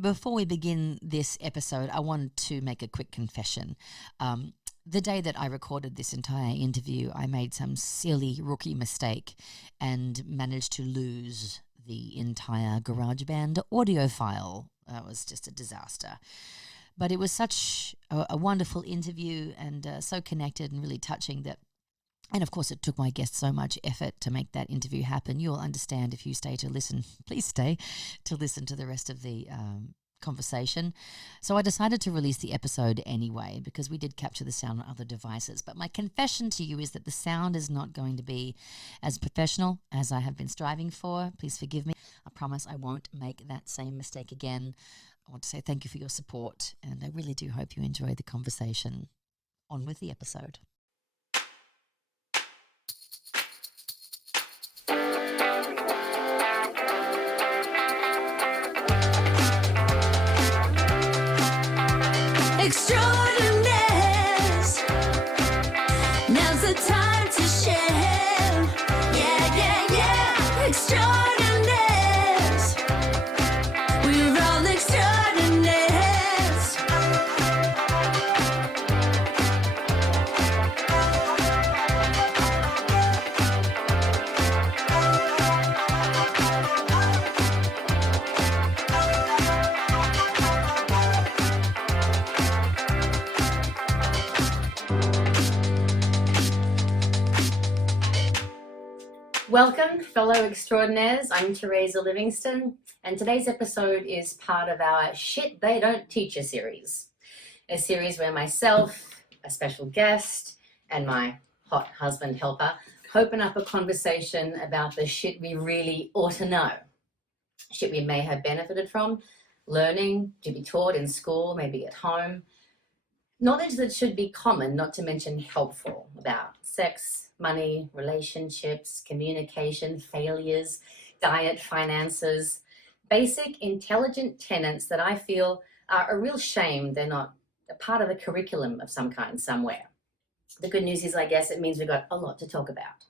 Before we begin this episode, I wanted to make a quick confession. The day that I recorded this entire interview, I made some silly rookie mistake and managed to lose the entire GarageBand audio file. That was just a disaster. But it was such a wonderful interview and so connected and really touching that, and of course it took my guests so much effort to make that interview happen. You'll understand if you stay to listen, please stay to listen to the rest of the conversation. So I decided to release the episode anyway because we did capture the sound on other devices. But my confession to you is that the sound is not going to be as professional as I have been striving for. Please forgive me. I promise I won't make that same mistake again. I want to say thank you for your support, and I really do hope you enjoy the conversation. On with the episode. Extraordinaires. Now's the time to share. Yeah. Extraordinaires. We're all extraordinaires. Welcome, fellow extraordinaires. I'm Terasa Livingstone, and today's episode is part of our Shit They Don't Teach You series. A series where myself, a special guest, and my hot husband helper open up a conversation about the shit we really ought to know. Shit we may have benefited from, learning, to be taught in school, maybe at home. Knowledge that should be common, not to mention helpful, about sex, money, relationships, communication, failures, diet, finances, basic intelligent tenets that I feel are a real shame they're not a part of a curriculum of some kind somewhere. The good news is, I guess, it means we've got a lot to talk about.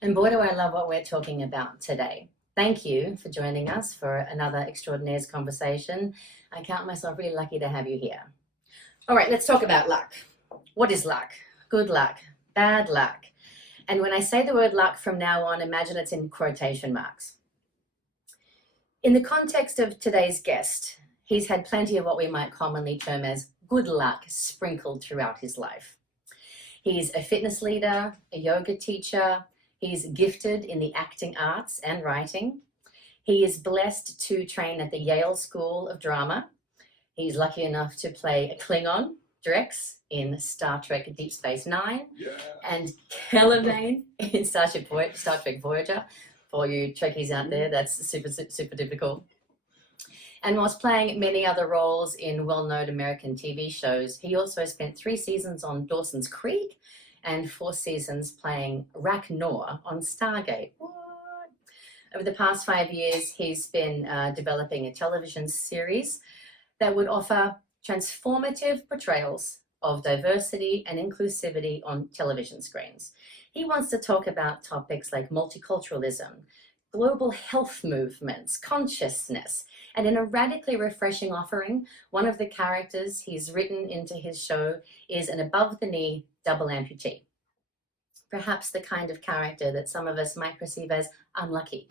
And boy, do I love what we're talking about today. Thank you for joining us for another Extraordinaires conversation. I count myself really lucky to have you here. All right, let's talk about luck. What is luck? Good luck, bad luck. And when I say the word luck from now on, imagine it's in quotation marks. In the context of today's guest, he's had plenty of what we might commonly term as good luck sprinkled throughout his life. He's a fitness leader, a yoga teacher. He's gifted in the acting arts and writing. He is blessed to train at the Yale School of Drama. He's lucky enough to play a Klingon, Drex, in Star Trek Deep Space Nine, and Kellerman in Star Trek Voyager. For you Trekkies out there, that's super difficult. And whilst playing many other roles in well-known American TV shows, he also spent 3 seasons on Dawson's Creek and 4 seasons playing Ragnar on Stargate. What? Over the past 5 years, he's been developing a television series that would offer transformative portrayals of diversity and inclusivity on television screens. He wants to talk about topics like multiculturalism, global health movements, consciousness, and in a radically refreshing offering, one of the characters he's written into his show is an above-the-knee double amputee. Perhaps the kind of character that some of us might perceive as unlucky.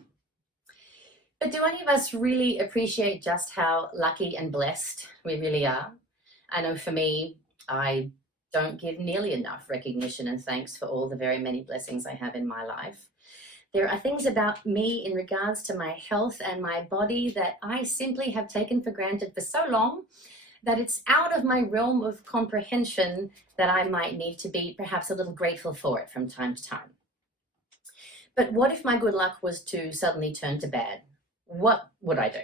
But do any of us really appreciate just how lucky and blessed we really are? I know for me, I don't give nearly enough recognition and thanks for all the very many blessings I have in my life. There are things about me in regards to my health and my body that I simply have taken for granted for so long that it's out of my realm of comprehension that I might need to be perhaps a little grateful for it from time to time. But what if my good luck was to suddenly turn to bad? What would I do?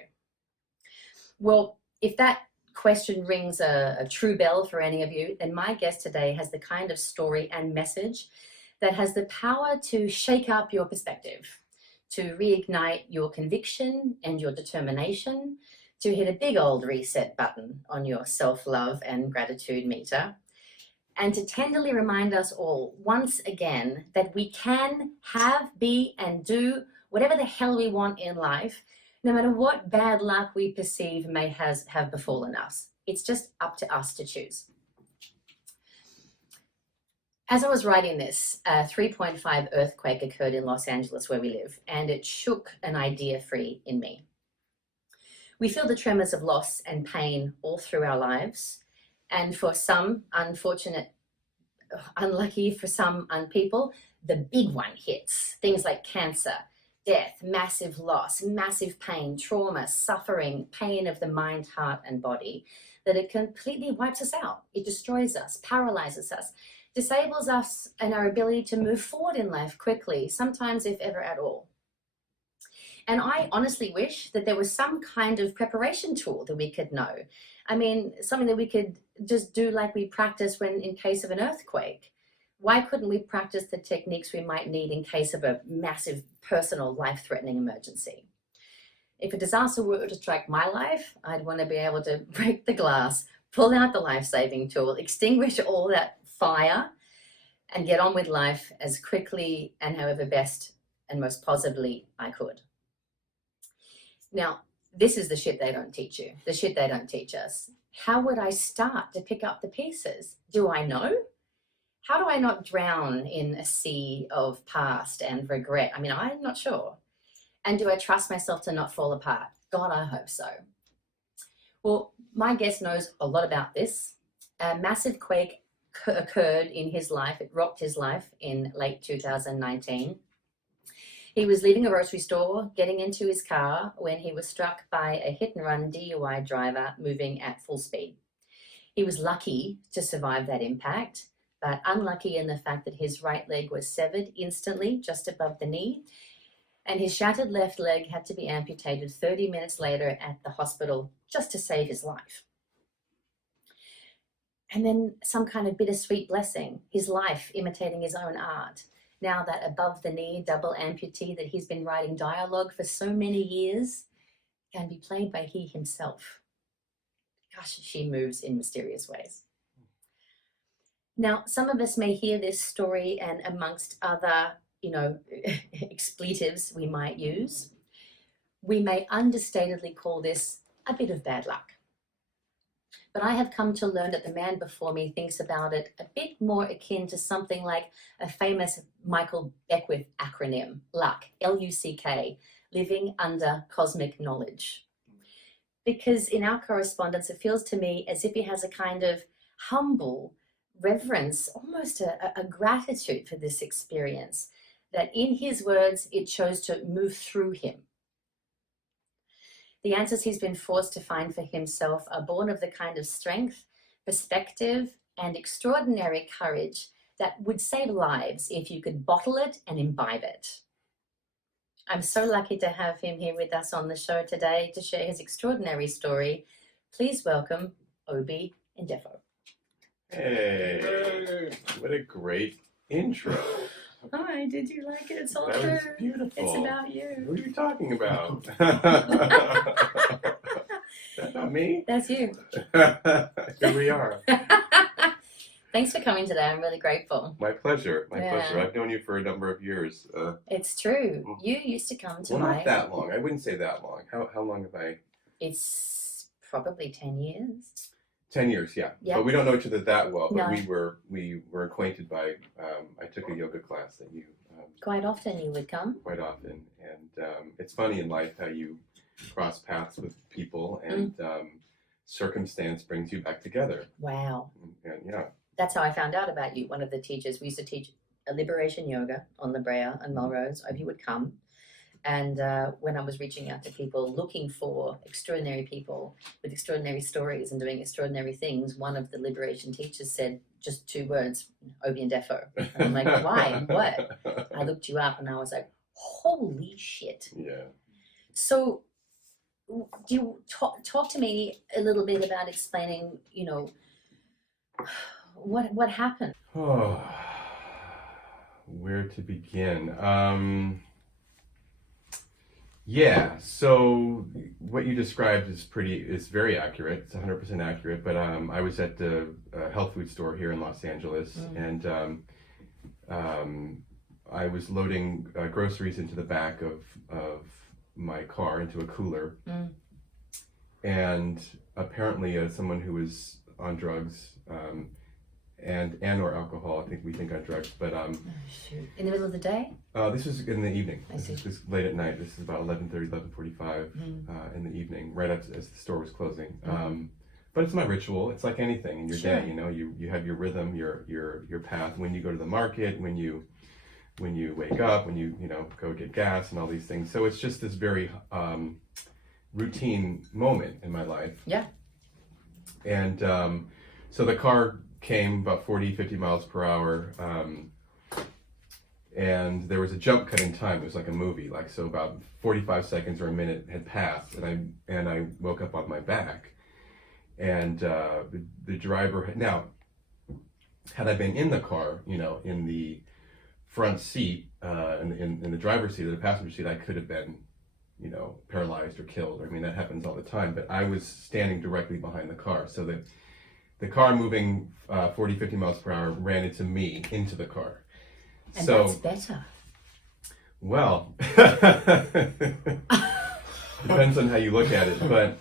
Well, if that question rings a true bell for any of you, then my guest today has the kind of story and message that has the power to shake up your perspective, to reignite your conviction and your determination, to hit a big old reset button on your self-love and gratitude meter, and to tenderly remind us all once again that we can have, be, and do whatever the hell we want in life, no matter what bad luck we perceive may have befallen us. It's just up to us to choose. As I was writing this, a 3.5 earthquake occurred in Los Angeles where we live, and it shook an idea free in me. We feel the tremors of loss and pain all through our lives, and for some unlucky for some people, the big one hits. Things like cancer, death, massive loss, massive pain, trauma, suffering, pain of the mind, heart, and body, that it completely wipes us out. It destroys us, paralyzes us, disables us and our ability to move forward in life quickly, sometimes if ever at all. And I honestly wish that there was some kind of preparation tool that we could know. I mean, something that we could just do like we practice when in case of an earthquake. Why couldn't we practice the techniques we might need in case of a massive personal life-threatening emergency? If a disaster were to strike my life, I'd want to be able to break the glass, pull out the life-saving tool, extinguish all that fire, and get on with life as quickly and however best and most positively I could. Now, this is the shit they don't teach you, the shit they don't teach us. How would I start to pick up the pieces? Do I know? How do I not drown in a sea of past and regret? I mean, I'm not sure. And do I trust myself to not fall apart? God, I hope so. Well, my guest knows a lot about this. A massive quake occurred in his life. It rocked his life in late 2019. He was leaving a grocery store, getting into his car, when he was struck by a hit-and-run DUI driver moving at full speed. He was lucky to survive that impact, but unlucky in the fact that his right leg was severed instantly just above the knee, and his shattered left leg had to be amputated 30 minutes later at the hospital just to save his life. And then some kind of bittersweet blessing, his life imitating his own art. Now that above the knee double amputee that he's been writing dialogue for so many years can be played by he himself. Gosh, she moves in mysterious ways. Now, some of us may hear this story and amongst other, expletives we might use, we may understatedly call this a bit of bad luck. But I have come to learn that the man before me thinks about it a bit more akin to something like a famous Michael Beckwith acronym, LUCK, L-U-C-K, living under cosmic knowledge. Because in our correspondence, it feels to me as if he has a kind of humble reverence, almost a gratitude for this experience, that in his words, it chose to move through him. The answers he's been forced to find for himself are born of the kind of strength, perspective, and extraordinary courage that would save lives if you could bottle it and imbibe it. I'm so lucky to have him here with us on the show today to share his extraordinary story. Please welcome Obi Ndefo. Hey, what a great intro. Hi, did you like it? It's all That true. was beautiful. It's about you. Who are you talking about? That's not me. That's you. Here we are. Thanks for coming today. I'm really grateful. My pleasure. My Yeah. pleasure. I've known you for a number of years. It's true. You used to come to Well, my... not that long. I wouldn't say that long. How long have I? It's probably 10 years. 10 years, yeah. Yeah. But we don't know each other that well. But No. we were acquainted by. I took a yoga class that you. Quite often you would come. Quite often, and it's funny in life how you cross paths with people, and circumstance brings you back together. Wow. And yeah. That's how I found out about you. One of the teachers, we used to teach a liberation yoga on La Brea and Melrose. Obi would come. And when I was reaching out to people looking for extraordinary people with extraordinary stories and doing extraordinary things, one of the liberation teachers said just 2 words, Obi Ndefo. And I'm like, why? What? I looked you up and I was like, holy shit. Yeah. So do you talk to me a little bit about explaining, what happened? Oh, where to begin? Yeah, so what you described is very accurate. It's 100% accurate. But I was at the health food store here in Los Angeles, and I was loading groceries into the back of my car into a cooler, Mm. and apparently someone who was on drugs and or alcohol. I think we think on drugs, but Oh, shoot. In the middle of the day? this was in the evening. I This see. is late at night. This is about 11:30, 11:45 in the evening, right as the store was closing. But it's my ritual. It's like anything in your Sure. day. You know, you have your rhythm, your path. When you go to the market, when you wake up, when you go get gas and all these things. So it's just this very routine moment in my life. Yeah. And so the car came about 40, 50 miles per hour. And there was a jump cut in time. It was like a movie. Like, so about 45 seconds or a minute had passed, and I woke up on my back. And the driver, now, had I been in the car, in the front seat, in the driver's seat or the passenger seat, I could have been, paralyzed or killed. I mean, that happens all the time. But I was standing directly behind the car. So the car moving 40, 50 miles per hour ran into me, into the car. And So, that's better. well, depends on how you look at it, but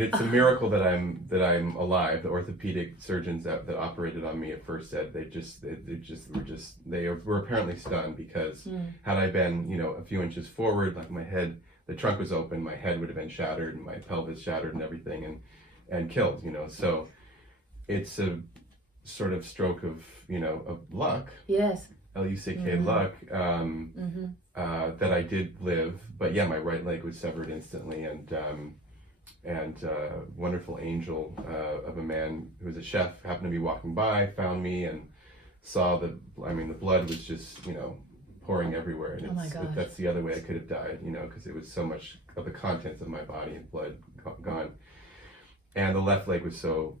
it's a miracle that I'm alive. The orthopedic surgeons that operated on me at first said they were apparently stunned, because had I been a few inches forward, like my head, the trunk was open, my head would have been shattered and my pelvis shattered and everything, and killed. So it's a sort of stroke of luck. Yes. L-U-C-K, luck, that I did live. But yeah, my right leg was severed instantly, and wonderful angel of a man who was a chef happened to be walking by, found me, and saw the blood was just, pouring everywhere. And Oh my gosh. that's the other way I could have died, because it was so much of the contents of my body and blood gone. And the left leg was so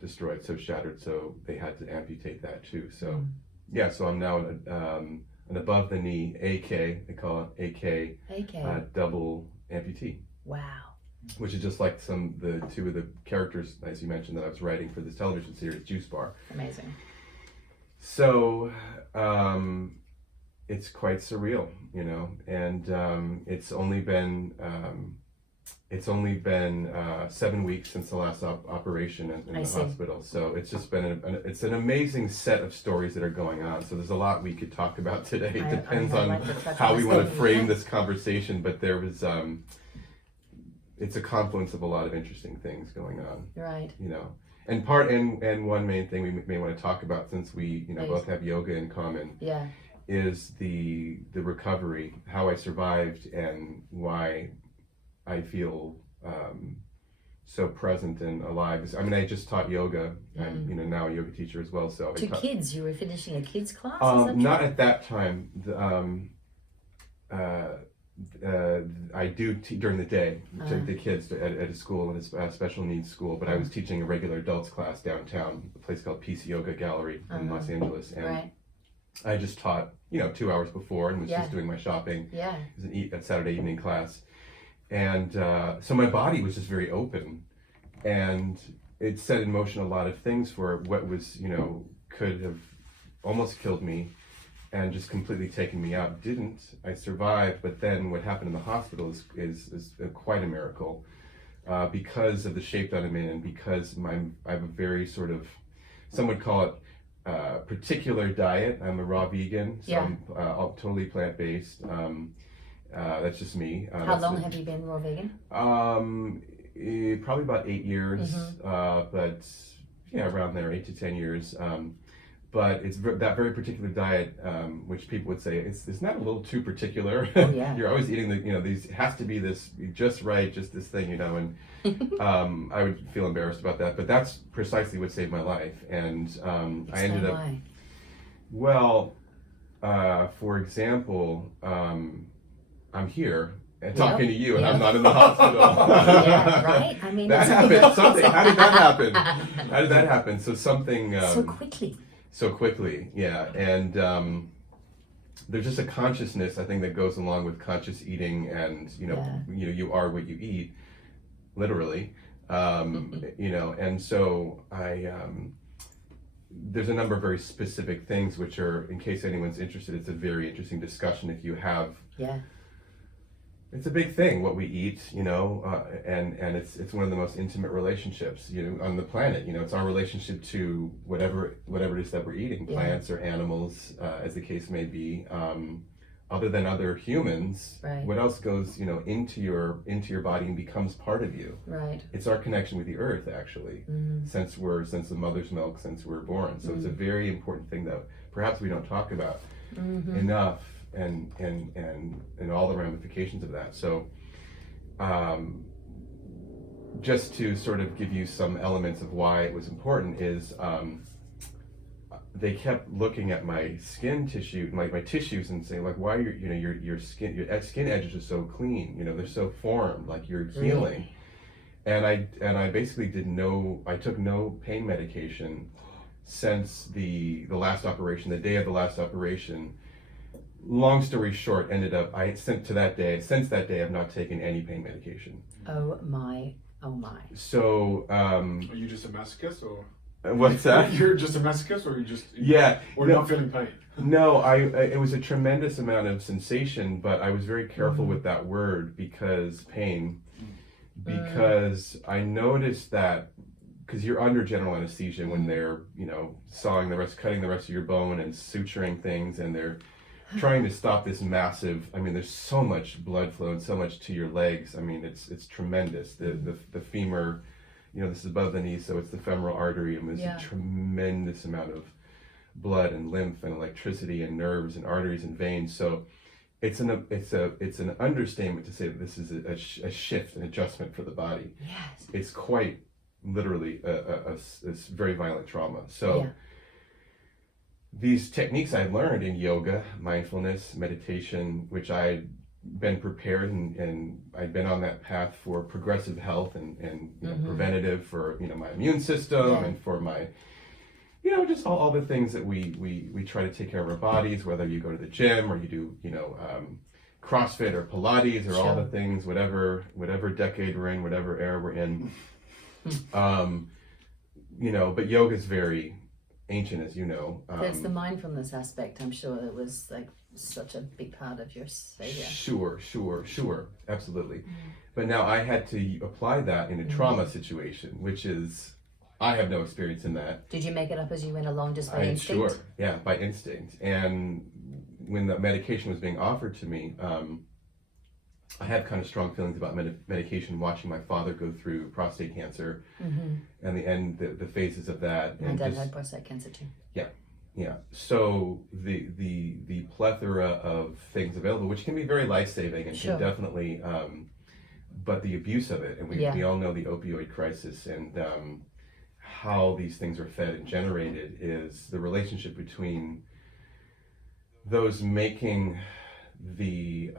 destroyed, so shattered, so they had to amputate that too. So yeah, so I'm now an above the knee AK, they call it AK. Double amputee, Wow. which is just like the two of the characters, as you mentioned, that I was writing for this television series, Juice Bar. Amazing. So it's quite surreal, and it's only been 7 weeks since the last operation in I the see. hospital. So it's just been it's an amazing set of stories that are going on. So there's a lot we could talk about today. It depends on how we want to frame this conversation, but there was it's a confluence of a lot of interesting things going on. Right. And one main thing we may want to talk about, since we Please. both have yoga in common, Yeah. is the recovery, how I survived, and why I feel so present and alive. I mean, I just taught yoga. I'm now a yoga teacher as well. So To kids, you were finishing a kids class? Is that not true? at that time. I do during the day to the kids at a school, and a special needs school. But I was teaching a regular adults class downtown, a place called Peace Yoga Gallery in Los Angeles, and Right. I just taught 2 hours before and was Yeah. just doing my shopping. Yeah. It was a Saturday evening class. And so my body was just very open, and it set in motion a lot of things for what was, could have almost killed me and just completely taken me out. Didn't. I survived, but then what happened in the hospital is quite a miracle, because of the shape that I'm in, and because I have a very sort of, some would call it particular diet. I'm a raw vegan, so Yeah. I'm totally plant-based. That's just me. How long have you been raw vegan? Probably about 8 years, but yeah, around there, 8 to 10 years. But it's that very particular diet, which people would say it's not a little too particular. Oh, yeah. You're always eating these, it has to be this just right, just this thing, and I would feel embarrassed about that. But that's precisely what saved my life, and I ended up. Why? Well, for example, I'm here and talking to you, and I'm not in the hospital. Yeah, right? I mean, that happened. Something. How did that happen? How did that happen? So something. so quickly. So quickly, yeah. And there's just a consciousness, I think, that goes along with conscious eating, and you are what you eat, literally. And so there's a number of very specific things which are, in case anyone's interested, it's a very interesting discussion if you have Yeah. it's a big thing what we eat, and it's one of the most intimate relationships, on the planet. It's our relationship to whatever it is that we're eating, plants or animals, as the case may be. Other than other humans, Right. what else goes, into your body and becomes part of you? Right. It's our connection with the earth, actually, since the mother's milk, since we're born. So it's a very important thing that perhaps we don't talk about enough, and all the ramifications of that. So, just to sort of give you some elements of why it was important is, they kept looking at my skin tissue, my tissues, and saying, like, why your skin edges are so clean, they're so formed, like you're healing. And I basically I took no pain medication since the last operation, the day of the last operation. Long story short, since that day I've not taken any pain medication. Oh my. So Are you just a masochist, or what's that? You're just a masochist, or or no, not feeling pain? No, it was a tremendous amount of sensation, but I was very careful with that word, because I noticed that, because you're under general anesthesia when they're, cutting the rest of your bone and suturing things, and they're trying to stop this massive, there's so much blood flow and so much to your legs. It's tremendous. The femur, this is above the knee, so it's the femoral artery, and there's a tremendous amount of blood and lymph and electricity and nerves and arteries and veins. So it's an understatement to say that this is a shift, an adjustment for the body. Yes. It's quite literally a very violent trauma. So these techniques I learned in yoga, mindfulness, meditation, which I'd been prepared, and I'd been on that path for progressive health and preventative for my immune system and for my just all the things that we try to take care of our bodies, whether you go to the gym or you do CrossFit or Pilates or all the things, whatever decade we're in, whatever era we're in. But yoga is very ancient, as you know. There's the mindfulness aspect. I'm sure that was like such a big part of your savior. Sure, absolutely. But now I had to apply that in a trauma situation, which is, I have no experience in that. Did you make it up as you went along, just by instinct? Sure, yeah, by instinct. And when the medication was being offered to me, I had kind of strong feelings about medication, watching my father go through prostate cancer and the phases of that. My dad had prostate cancer too. Yeah. So the plethora of things available, which can be very life-saving and can definitely, but the abuse of it, and we all know the opioid crisis and how these things are fed and generated, is the relationship between those making the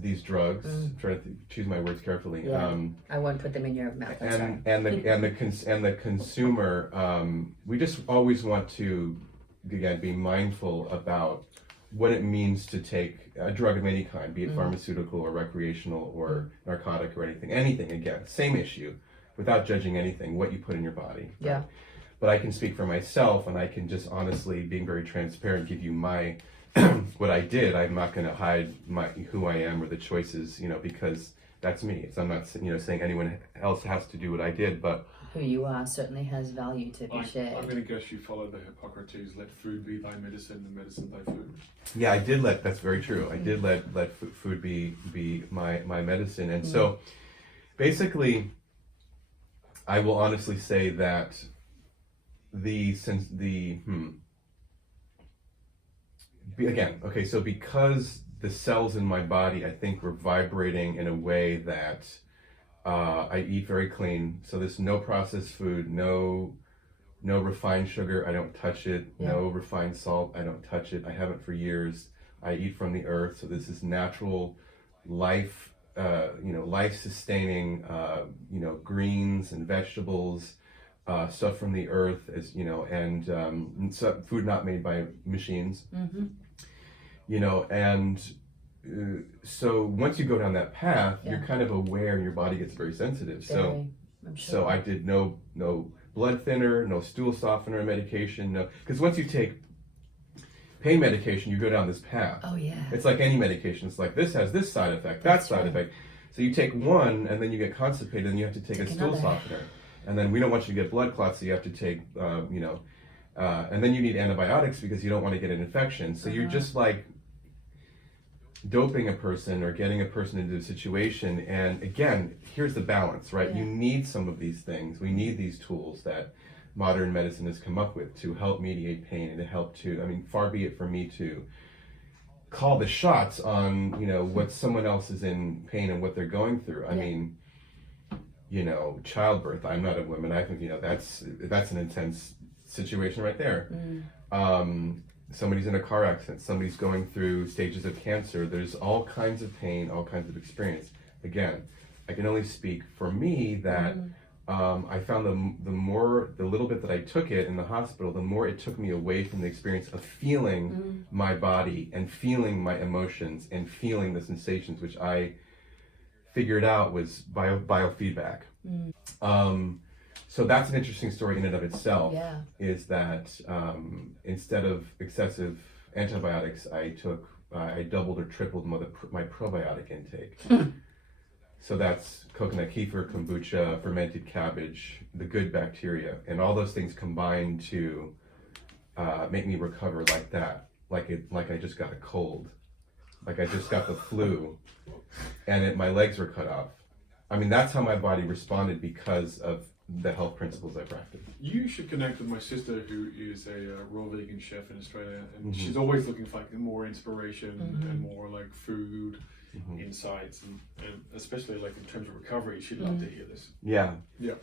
these drugs. I'm trying to choose my words carefully. I won't put them in your mouth. And the consumer. We just always want to, again, be mindful about what it means to take a drug of any kind, be it pharmaceutical or recreational or narcotic or anything. Again, same issue, without judging anything, what you put in your body. Right? Yeah. But I can speak for myself, and I can just honestly, being very transparent, give you my what I did. I'm not going to hide who I am or the choices, because that's me. I'm not, saying anyone else has to do what I did, but who you are certainly has value to be shared. I'm going to guess you follow the Hippocrates, let food be thy medicine and medicine thy food. Yeah, I did that's very true. I did let food be my medicine. And so basically, I will honestly say that so because the cells in my body, I think, were vibrating in a way that I eat very clean. So there's no processed food, no refined sugar, I don't touch it. No refined salt, I don't touch it. I haven't for years. I eat from the earth, so this is natural life, life-sustaining, greens and vegetables, stuff from the earth, as and food not made by machines. So once you go down that path, you're kind of aware, and your body gets very sensitive. So I did no blood thinner, no stool softener medication, no, because once you take pain medication, you go down this path. Oh yeah. It's like any medication. It's like, this has this side effect, that That's side right. effect. So you take one, and then you get constipated, and you have to take a stool another. softener. And then we don't want you to get blood clots, so you have to take, and then you need antibiotics because you don't want to get an infection. So you're just like doping a person or getting a person into a situation. And again, here's the balance, right? Yeah. You need some of these things. We need these tools that modern medicine has come up with to help mediate pain and to help to, I mean, far be it from me to call the shots on, what someone else is in pain and what they're going through. I mean, childbirth. I'm not a woman. I think, that's an intense situation right there. Somebody's in a car accident. Somebody's going through stages of cancer. There's all kinds of pain, all kinds of experience. Again, I can only speak for me that I found the little bit that I took it in the hospital, the more it took me away from the experience of feeling my body and feeling my emotions and feeling the sensations, which I figured out was biofeedback. So that's an interesting story in and of itself. Yeah. Is that instead of excessive antibiotics, I doubled or tripled my probiotic intake. So that's coconut kefir, kombucha, fermented cabbage, the good bacteria, and all those things combine to make me recover like that, like I just got a cold, like I just got the flu, and my legs were cut off. I mean, that's how my body responded because of the health principles I practice. You should connect with my sister, who is a raw vegan chef in Australia, and she's always looking for like more inspiration and more like food insights, and especially like in terms of recovery. She'd love to hear this. Yeah,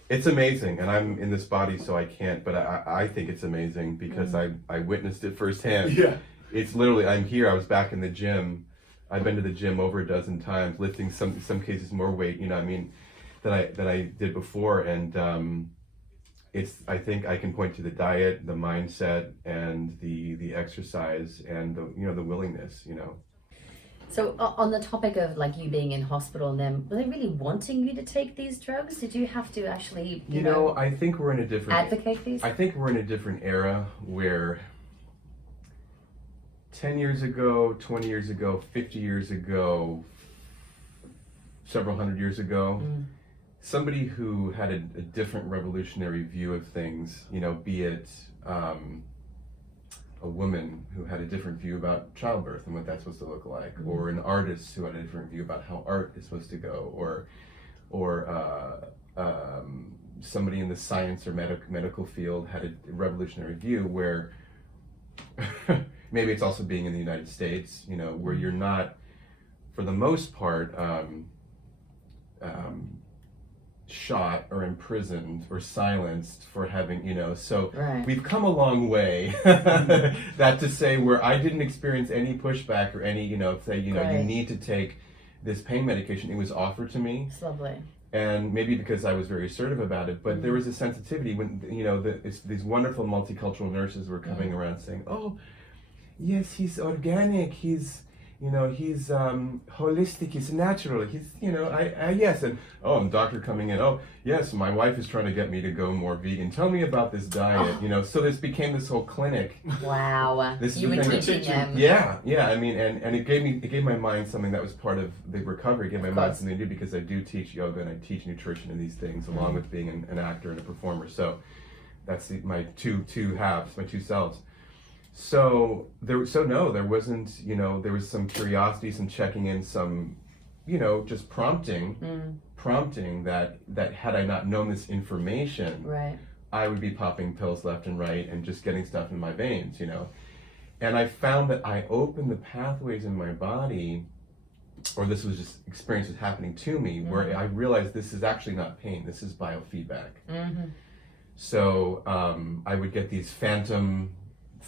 it's amazing, and I'm in this body, so I can't. But I think it's amazing because I witnessed it firsthand. Yeah, it's literally, I'm here. I was back in the gym. I've been to the gym over a dozen times, lifting some cases more weight. That I did before, and I think I can point to the diet, the mindset, and the exercise, and the willingness. So on the topic of like you being in hospital and them, were they really wanting you to take these drugs? Did you have to actually, I think we're in a different advocate these? I think we're in a different era where 10 years ago, 20 years ago, 50 years ago, several hundred years ago, somebody who had a different revolutionary view of things, be it a woman who had a different view about childbirth and what that's supposed to look like, or an artist who had a different view about how art is supposed to go, or somebody in the science or medical field had a revolutionary view where maybe it's also being in the United States, where you're not, for the most part, shot or imprisoned or silenced for having, so Right. we've come a long way. That to say, where I didn't experience any pushback or any, say, you Right. need to take this pain medication. It was offered to me, It's lovely. and maybe because I was very assertive about it, but there was a sensitivity when, these wonderful multicultural nurses were coming around saying, oh, yes, he's organic, he's holistic, he's natural, he's, yes, and I'm a doctor coming in, oh, yes, my wife is trying to get me to go more vegan. Tell me about this diet, so this became this whole clinic. Wow. This You were became- teaching them. Yeah, I mean, and it gave my mind something that was part of the recovery, it gave my mind course. something to do, because I do teach yoga and I teach nutrition and these things, along with being an actor and a performer, so that's my two halves, my two selves. So there wasn't, there was some curiosity, some checking in, some, just prompting that had I not known this information, Right. I would be popping pills left and right and just getting stuff in my veins, And I found that I opened the pathways in my body, or this was just experience was happening to me, where I realized this is actually not pain, this is biofeedback. So I would get these phantom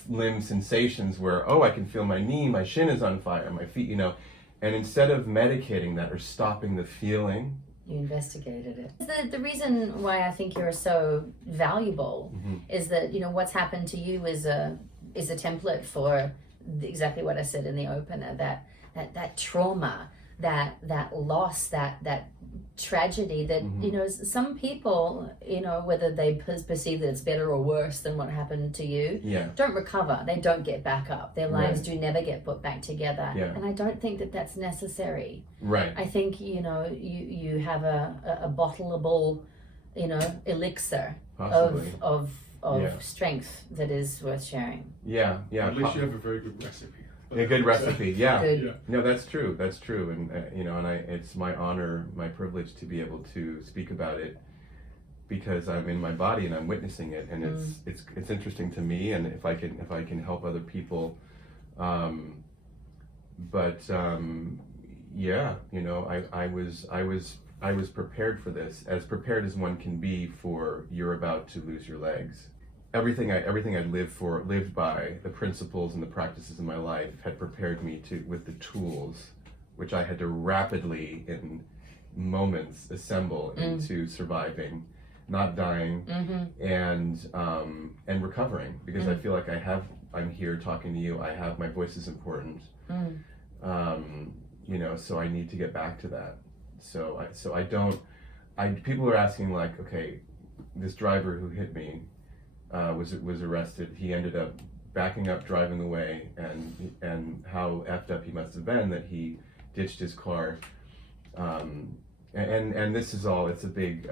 limb sensations where, I can feel my knee, my shin is on fire, my feet, and instead of medicating that or stopping the feeling, You investigated it. The reason why I think you're so valuable is that, what's happened to you is a template for exactly what I said in the opener, that trauma that loss, that tragedy that, you know, some people, you know, whether they perceive that it's better or worse than what happened to you, don't recover. They don't get back up. Their lives do never get put back together. And I don't think that that's necessary. I think, you know, you have a bottleable, you know, elixir of strength that is worth sharing. At least you have a very good recipe. A good recipe, Good. No, that's true. That's true, and you know, and it's my honor, my privilege to be able to speak about it because I'm in my body and I'm witnessing it, and it's interesting to me, and if I can help other people, yeah, you know, I was prepared for this, as prepared as one can be for you're about to lose your legs. Everything I lived by, the principles and the practices in my life had prepared me with the tools, which I had to rapidly, in moments, assemble into surviving, not dying, and recovering. Because I feel like I'm here talking to you. My voice is important. You know, so I need to get back to that. People are asking like, okay, this driver who hit me, was arrested. He ended up backing up, driving away, and how effed up he must have been that he ditched his car. And this is all, it's a big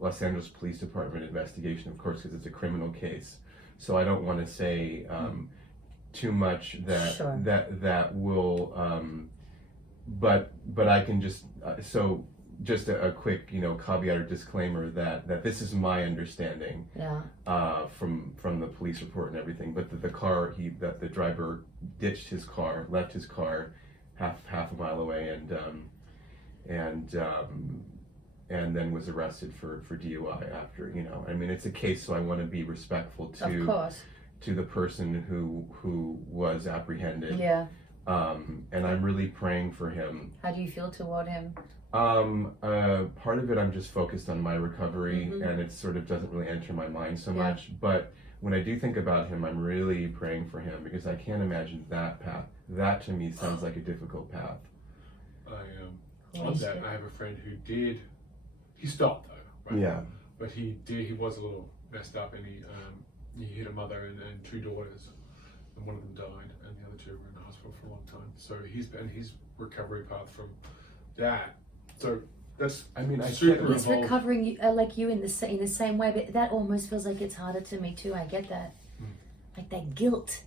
Los Angeles Police Department investigation, of course, because it's a criminal case. So I don't want to say too much that will, but I can just, just a quick, you know, caveat or disclaimer that this is my understanding from the police report and everything. But the driver ditched his car, left his car half a mile away, and then was arrested for DUI after. You know, I mean, it's a case, so I want to be respectful to the person who was apprehended. And I'm really praying for him. How do you feel toward him? Part of it I'm just focused on my recovery, and it sort of doesn't really enter my mind so much, but when I do think about him, I'm really praying for him because I can't imagine that path. That to me sounds like a difficult path. On that, I have a friend who he stopped though, right? But he was a little messed up, and he hit a mother and two daughters, and one of them died, and the other two were in the hospital for a long time. So his recovery path from that. So that's, I mean, super he's recovering like you in the same way, but that almost feels like it's harder to me too. I get that, like that guilt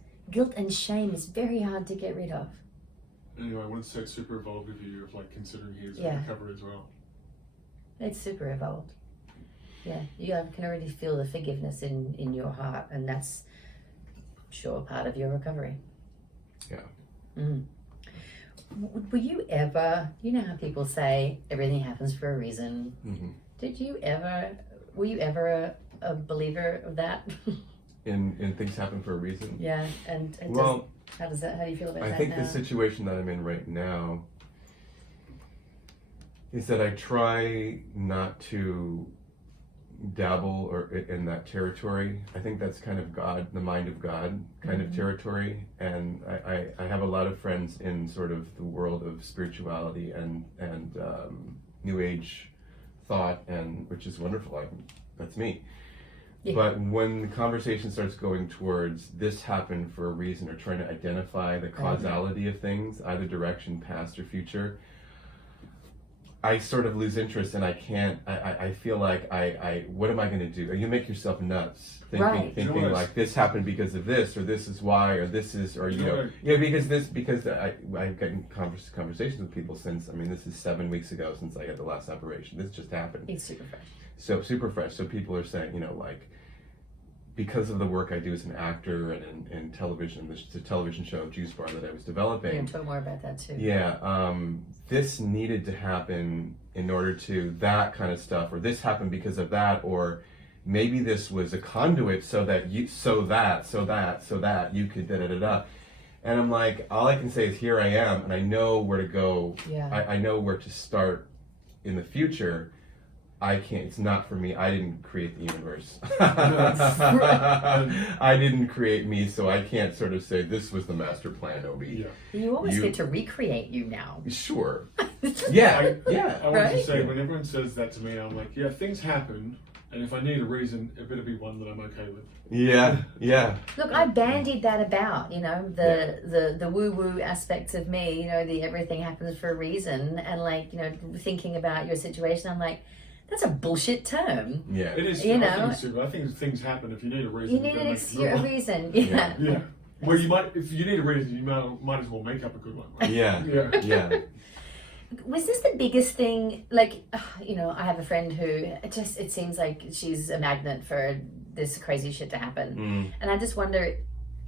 and shame is very hard to get rid of. Anyway, I wanted to say it's super evolved of you of like considering his recovery as well. It's super evolved. Yeah, you can already feel the forgiveness in your heart, and that's sure part of your recovery. Were you ever, you know how people say everything happens for a reason? Were you ever a believer of that? in things happen for a reason? Yeah, and well, how do you feel about that now? I think the situation that I'm in right now is that I try not to dabble in that territory. I think that's kind of God, the mind of God kind of territory, and I have a lot of friends in sort of the world of spirituality and New Age thought, and which is wonderful. That's me. But when the conversation starts going towards this happened for a reason, or trying to identify the causality of things, either direction, past or future, I sort of lose interest, and I can't. I feel like what am I going to do? You make yourself nuts thinking like this happened because of this, or this is why, or this is, or because I've gotten conversations with people since. I mean, this is 7 weeks ago since I had the last operation. This just happened. It's super fresh. So super fresh. So people are saying, you know, like, because of the work I do as an actor and in television, the television show Juice Bar that I was developing. We're going to talk more about that too. Yeah, this needed to happen in order to that kind of stuff, or this happened because of that, or maybe this was a conduit so that you could da-da-da-da. And I'm like, all I can say is here I am, and I know where to go. I know where to start in the future. I can't, it's not for me. I didn't create the universe. I didn't create me, so I can't sort of say this was the master plan, Obi. Yeah. You almost get to recreate you now. Sure. Yeah. Yeah. I want Right? to say, when everyone says that to me, I'm like, yeah, things happen, and if I need a reason, it better be one that I'm okay with. Yeah. Yeah. Look, I bandied that about, you know, the woo-woo aspects of me, you know, the everything happens for a reason, and like, you know, thinking about your situation, I'm like, that's a bullshit term. Yeah. It is. You I know. think it's super. I think things happen. If you need a reason, You need then an make a good a one. reason, yeah. Yeah. Well, you might. If you need a reason, you might as well make up a good one. Right? Yeah. Yeah. Yeah. Was this the biggest thing? Like, you know, I have a friend who it seems like she's a magnet for this crazy shit to happen. And I just wonder,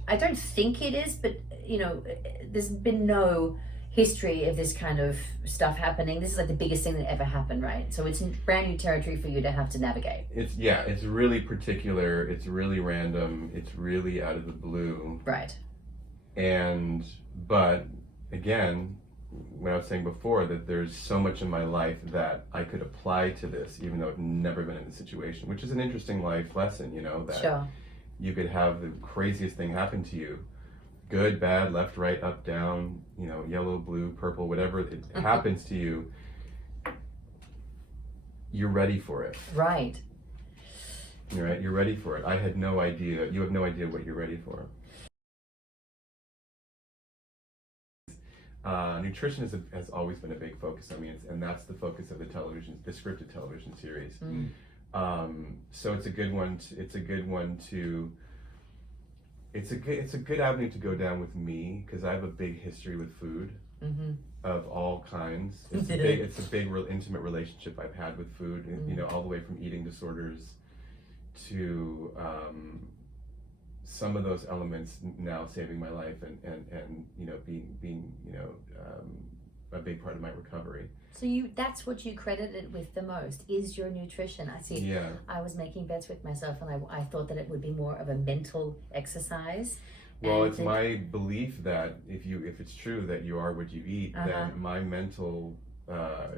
I don't think it is, but, you know, there's been no history of this kind of stuff happening. This is like the biggest thing that ever happened, right? So it's brand new territory for you to have to navigate. It's really particular. It's really random. It's really out of the blue. Right. But again, when I was saying before that there's so much in my life that I could apply to this, even though I've never been in the situation, which is an interesting life lesson, you know, that Sure. you could have the craziest thing happen to you. Good, bad, left, right, up, down, you know, yellow, blue, purple, whatever it happens to you, you're ready for it. Right. Right? You're ready for it. I had no idea. You have no idea what you're ready for. Nutrition has always been a big focus on me, and that's the focus of the scripted television series. So it's a good one. It's a good avenue to go down with me, because I have a big history with food of all kinds. It's a big intimate relationship I've had with food. You know, all the way from eating disorders to some of those elements now saving my life and you know being you know a big part of my recovery. So that's what you credit it with the most, is your nutrition. I see. Yeah. I was making bets with myself, and I thought that it would be more of a mental exercise. Well, And it's my belief that if it's true that you are what you eat, then my mental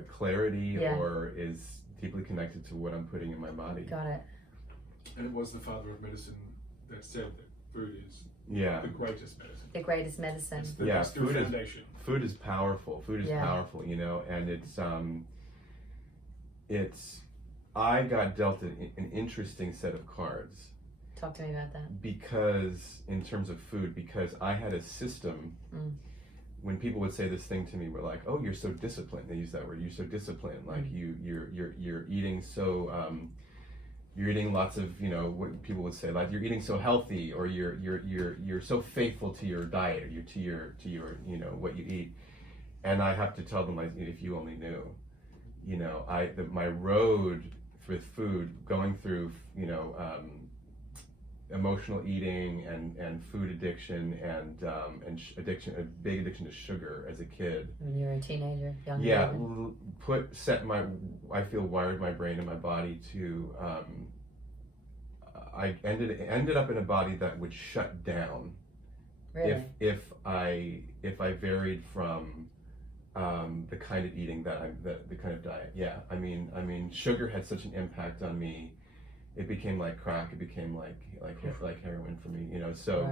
clarity is deeply connected to what I'm putting in my body. Got it. And it was the father of medicine that said that food is Yeah. the greatest medicine. The greatest medicine. It's the Yeah, best food is- foundation. Food is powerful. Food is Yeah. powerful, you know, and I got dealt an interesting set of cards. Talk to me about that. Because in terms of food, because I had a system. When people would say this thing to me, we're like, "Oh, you're so disciplined." They use that word. You're so disciplined. Like you're eating so. You're eating lots of, you know, what people would say, like you're eating so healthy, or you're so faithful to your diet, or to your you know what you eat. And I have to tell them, like, if you only knew, you know, my road with food, going through, you know, emotional eating and food addiction and addiction, a big addiction to sugar as a kid. When you were a teenager, young. Yeah, I feel wired my brain and my body to. I ended up in a body that would shut down. Really? If I varied from the kind of eating the kind of diet. Yeah, I mean, sugar had such an impact on me. It became like crack. It became like heroin for me, you know. So,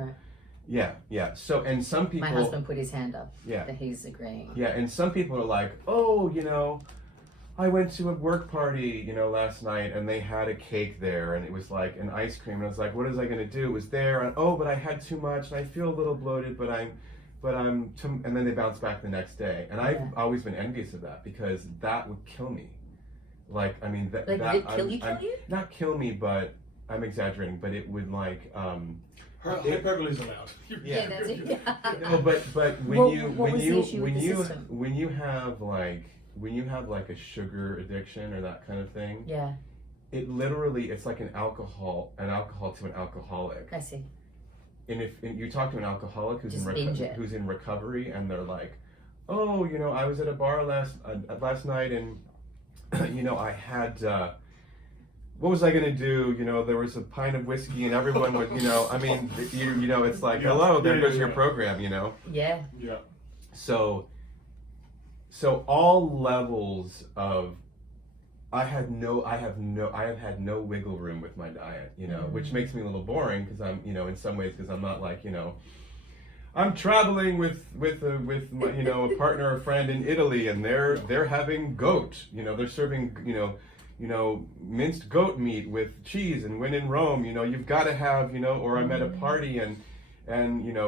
Right. yeah. So, and some people. My husband put his hand up. Yeah. That he's agreeing. Yeah, and some people are like, oh, you know, I went to a work party, you know, last night, and they had a cake there, and it was like an ice cream, and I was like, what was I gonna do? It was there, and oh, but I had too much, and I feel a little bloated, and then they bounce back the next day, and I've always been envious of that, because that would kill me. Like, I mean, Like, did it kill you? Not kill me, but I'm exaggerating, but it would like, Hyperbole is allowed. Yeah, that's it. no, but What was the issue with the system? when you have like a sugar addiction or that kind of thing, Yeah, it literally, it's like an alcohol to an alcoholic. I see. And if you talk to an alcoholic who's Just binge it. who's in recovery, and they're like, oh, you know, I was at a bar last night, and you know, I had what was I gonna do? You know, there was a pint of whiskey, and everyone was, you know, I mean, you know, it's like, hello, there goes your program, you know. Yeah. Yeah. So all levels of I have had no wiggle room with my diet, which makes me a little boring because I'm, in some ways, because I'm not like, I'm traveling with my, a partner or friend in Italy, and they're having goat, they're serving, minced goat meat with cheese, and when in Rome, you've got to have, or I'm at a party and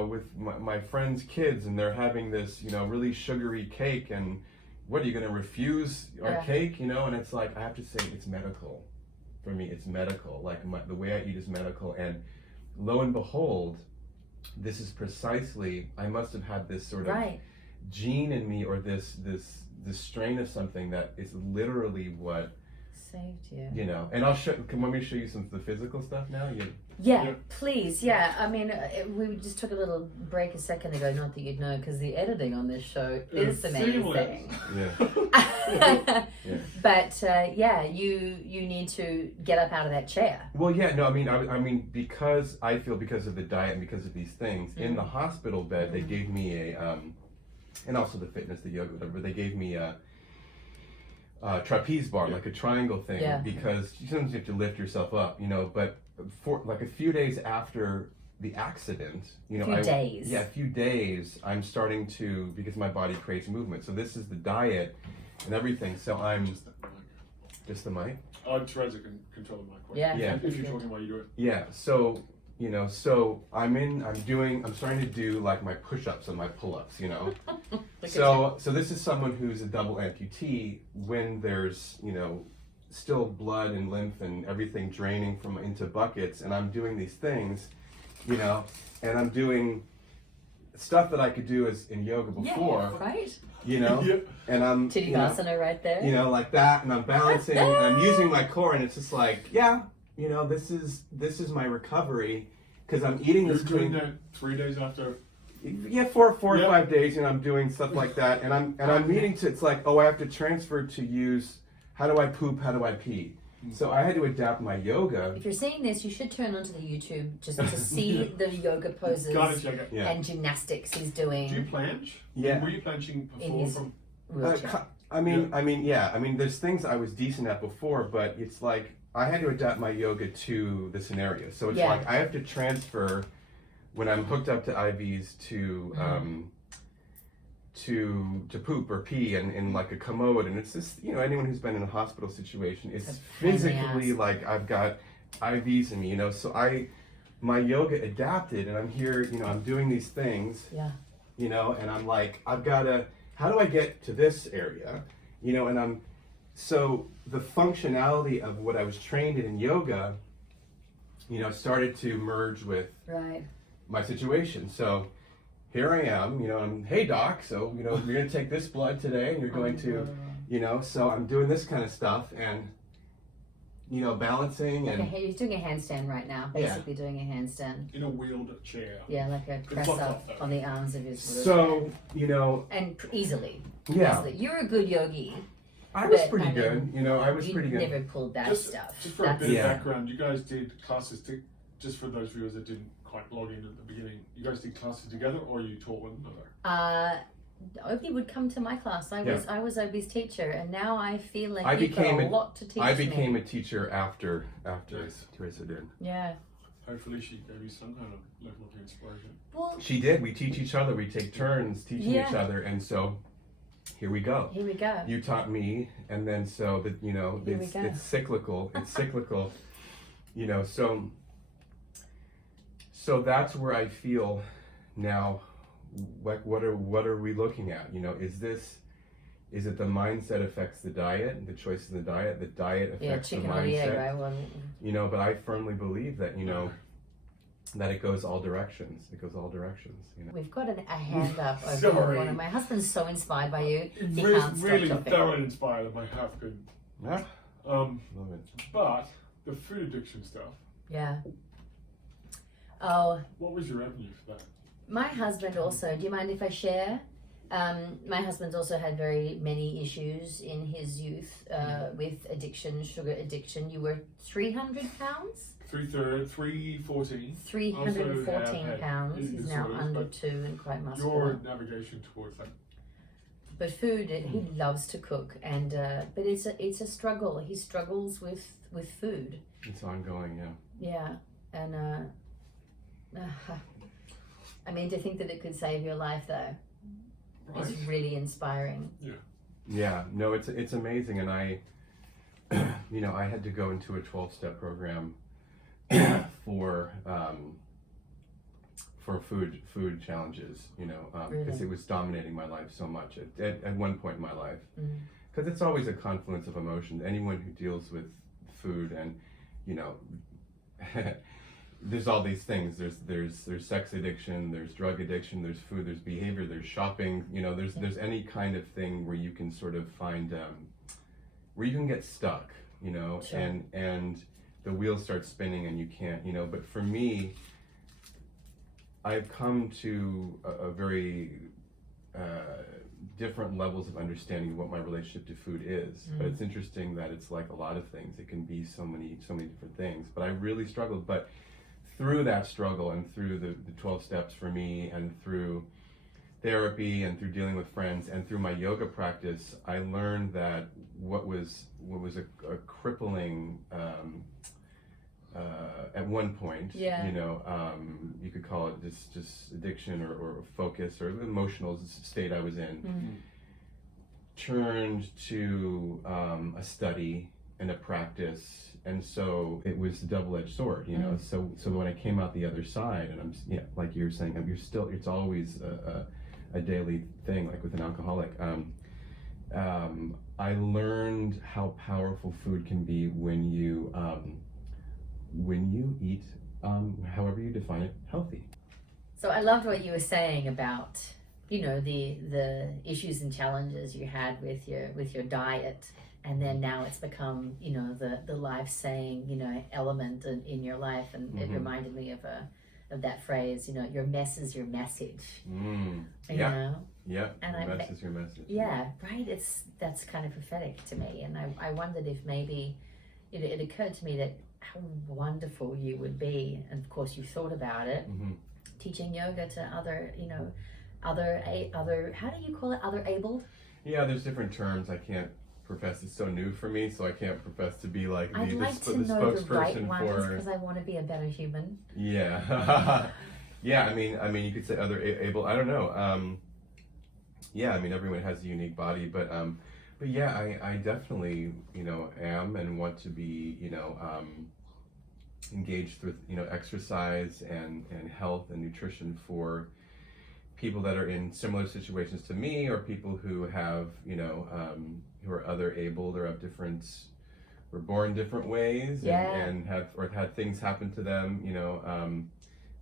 with my friends' kids, and they're having this, really sugary cake, and what are you going to refuse our cake, and it's like, I have to say, it's medical. For me, it's medical. Like the way I eat is medical, and lo and behold, this is precisely, I must have had this sort of gene in me, or this strain of something that is literally what saved you. And I'll want me to show you some of the physical stuff now? Yeah, please. Yeah, I mean, we just took a little break a second ago. Not that you'd know, because the editing on this show is amazing. Yeah. But you need to get up out of that chair. Well, yeah, no, I mean, because of the diet and because of these things, in the hospital bed, they gave me and also the fitness, the yoga, whatever, they gave me a trapeze bar, like a triangle thing, because sometimes you have to lift yourself up, but for like a few days after the accident, a few days, I'm starting to, because my body craves movement. So this is the diet and everything. So I'm just the mic. Oh, Terasa can control the mic. Yeah. If you're talking while you do it. Yeah. So so I'm starting to do like my push-ups and my pull-ups. So this is someone who's a double amputee. When there's still blood and lymph and everything draining into buckets, and I'm doing these things, and I'm doing stuff that I could do as in yoga before, right? And I'm Tadasana right there, like that, and I'm balancing, and I'm using my core, and it's just like, this is my recovery, because I'm eating this. You're doing that 3 days after. Yeah, four or 5 days, and I'm doing stuff like that, and I'm needing to. It's like, I have to transfer to use. How do I poop? How do I pee? So I had to adapt my yoga. If you're seeing this, you should turn onto the YouTube just to see the yoga poses and gymnastics he's doing. Do you planche? Yeah. Were you planching before from wheelchair? I mean, there's things I was decent at before, but it's like I had to adapt my yoga to the scenario. So it's like I have to transfer when I'm hooked up to IVs to poop or pee in like a commode, and it's just anyone who's been in a hospital situation, it's physically like I've got IVs in me, so my yoga adapted, and I'm here, I'm doing these things, and I'm like, how do I get to this area, and so the functionality of what I was trained in yoga, started to merge with my situation. So here I am, I'm, hey doc, so, you're going to take this blood today, and you're going to, so I'm doing this kind of stuff, and, balancing, and... He's doing a handstand right now, basically doing a handstand. in a wheeled chair. Yeah, like a press up on the arms of his wheelchair. So, And easily. Yeah. Easily. You're a good yogi. I was pretty good, I was pretty good. You never pulled that stuff. Just for a bit of background, you guys did classes, just for those viewers that didn't quite log in at the beginning, you guys did classes together, or you taught one another? Obi would come to my class. I was Obi's teacher, and now I feel like you've got a lot to teach me. I became a teacher after Terasa did. Yeah. Hopefully she gave you some kind of level of inspiration. Well, she did. We teach each other. We take turns teaching each other, and so here we go. Here we go. You taught me, and then so that it's cyclical. It's cyclical. So that's where I feel now. Like, what are we looking at? Is it the mindset affects the diet, the choice of the diet affects the mindset? Or the egg, right? Well, but I firmly believe that that it goes all directions. It goes all directions. We've got a hand up over one of my husband's so inspired by you. He can't stop really talking. thoroughly inspired by half good. Yeah. Love it. But the food addiction stuff. Yeah. Oh. What was your avenue for that? My husband also, do you mind if I share? My husband's also had very many issues in his youth with addiction, sugar addiction. You were 300 pounds? 314. 314 pounds. He's now under 2 and quite muscular. Your navigation towards that But food, he loves to cook, and but it's a struggle. He struggles with food. It's ongoing, yeah. Yeah, and I mean, to think that it could save your life, though, Right. is really inspiring. Yeah, no, it's amazing, and I, I had to go into a 12-step program for food challenges, because it was dominating my life so much at one point in my life. Because it's always a confluence of emotions. Anyone who deals with food and, there's all these things. There's sex addiction, there's drug addiction, there's food, there's behavior, there's shopping. There's any kind of thing where you can sort of find where you can get stuck, Sure. and the wheels start spinning and you can't, But for me, I've come to a very different levels of understanding what my relationship to food is. But it's interesting that it's like a lot of things. It can be so many different things. But I really struggled. But through that struggle and through the 12 steps for me and through therapy and through dealing with friends and through my yoga practice, I learned that what was a crippling at one point, Yeah. you could call it just addiction or focus or emotional state I was in, turned to a study and a practice, and so it was a double-edged sword, So when I came out the other side, and like you're saying, it's always a daily thing, like with an alcoholic. I learned how powerful food can be when you eat, however you define it, healthy. So I loved what you were saying about, the issues and challenges you had with your diet, and then now it's become, the life saying, element in your life, and it reminded me of that phrase, your mess is your message. Yeah. And your mess is your message. Yeah, right. That's kind of prophetic to me, and I wondered if maybe it occurred to me that how wonderful you would be, and of course you thought about it, teaching yoga to other, other how do you call it, other abled? Yeah, there's different terms. I can't profess, it's so new for me, so I can't profess to be like I'd the like to know the right spokesperson ones for. because I want to be a better human. Yeah. Yeah, I mean, you could say other able. I don't know. Yeah, I mean, everyone has a unique body, but yeah, I definitely, am and want to be, engaged with, exercise and health and nutrition for people that are in similar situations to me, or people who have, who are other abled or have different, were born different ways, and have had things happen to them,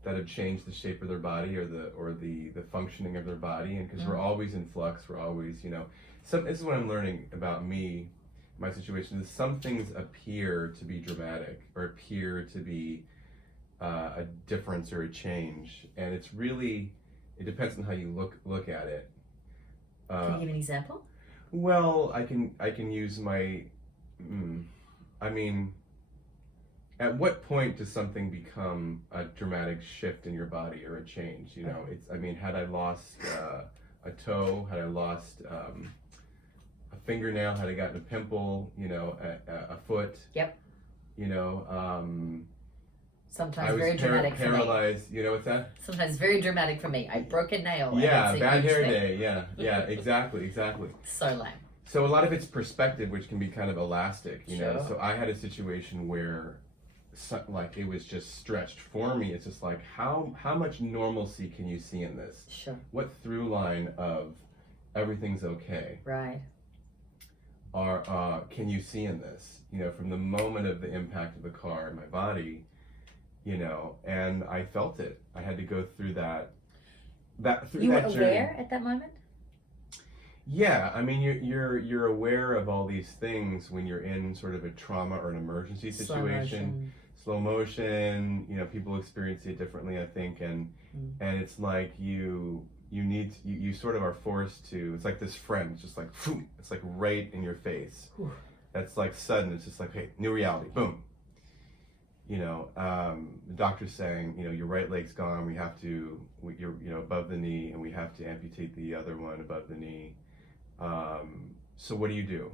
that have changed the shape of their body or the functioning of their body, and because we're always in flux, we're always, this is what I'm learning about me, my situation is some things appear to be dramatic or appear to be a difference or a change, and it's really, it depends on how you look at it. Can you give an example? Well, I can use my, I mean, at what point does something become a dramatic shift in your body or a change? It's, I mean, had I lost a toe, had I lost a fingernail, had I gotten a pimple, a foot. Yep. Sometimes I was very dramatic for me. paralyzed. What's that? Sometimes very dramatic for me. I broke a nail. Yeah, and it's a bad huge hair thing. day. Yeah, exactly. So lame. So a lot of it's perspective, which can be kind of elastic, Sure. So I had a situation where, like, it was just stretched for me. It's just like, how much normalcy can you see in this? Sure. What through line of everything's okay Right. can you see in this? From the moment of the impact of the car in my body, and I felt it. I had to go through that through You were that journey. aware at that moment? Yeah, I mean, you're aware of all these things when you're in sort of a trauma or an emergency situation. Slow motion. People experience it differently, I think, and it's like you sort of are forced to. It's like this friend. It's just like, phew, it's like right in your face. Whew. That's like sudden. It's just like, hey, new reality. Boom. The doctor's saying, your right leg's gone. You're above the knee, and we have to amputate the other one above the knee. So what do you do?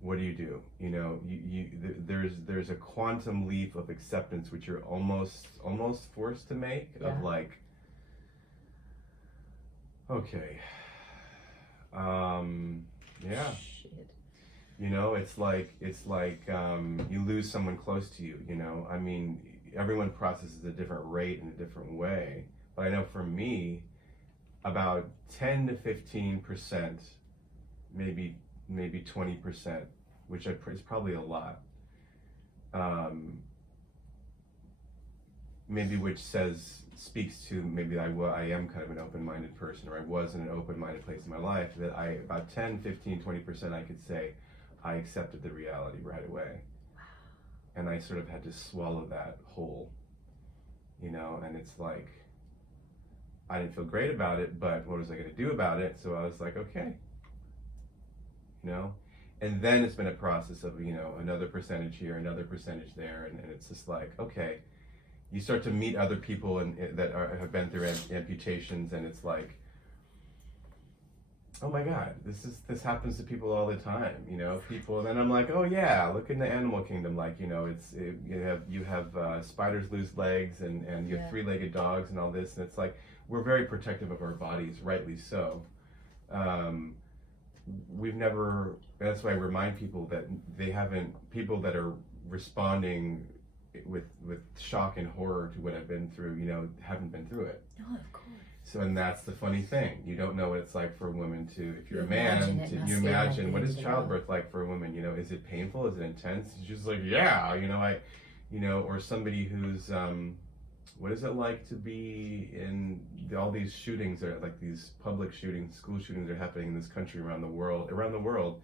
What do you do? You know, there's a quantum leap of acceptance which you're almost forced to make, Yeah. of like, okay, yeah. Shit. You know, it's like you lose someone close to you. You know, I mean, everyone processes a different rate in a different way. But I know for me, about 10 to 15%, maybe 20%, which is probably a lot. Maybe which speaks to maybe I am kind of an open-minded person, or I was in an open-minded place in my life, that about 10, 15, 20% I could say I accepted the reality right away. And I sort of had to swallow that whole, you know, and it's like, I didn't feel great about it, but what was I going to do about it? So I was like, okay, you know, and then it's been a process of, you know, another percentage here, another percentage there, and it's just like, okay, you start to meet other people that have been through amputations, and it's like, oh my God, this happens to people all the time, you know, people. And then I'm like, oh yeah, look in the animal kingdom, like, you know, you have spiders lose legs, and you have Yeah. three-legged dogs and all this, and it's like, we're very protective of our bodies, rightly so. We've never, that's why I remind people that people that are responding with shock and horror to what I've been through, you know, haven't been through it. Oh, of course. So, and that's the funny thing. You don't know what it's like for a woman to, if you're You a man, imagine it must you feel like imagine the what end is of the world. childbirth like for a woman? You know, is it painful? Is it intense? She's just like, yeah, you know, or somebody who's, what is it like to be in all these shootings, are like these public shootings, school shootings are happening in this country, around the world,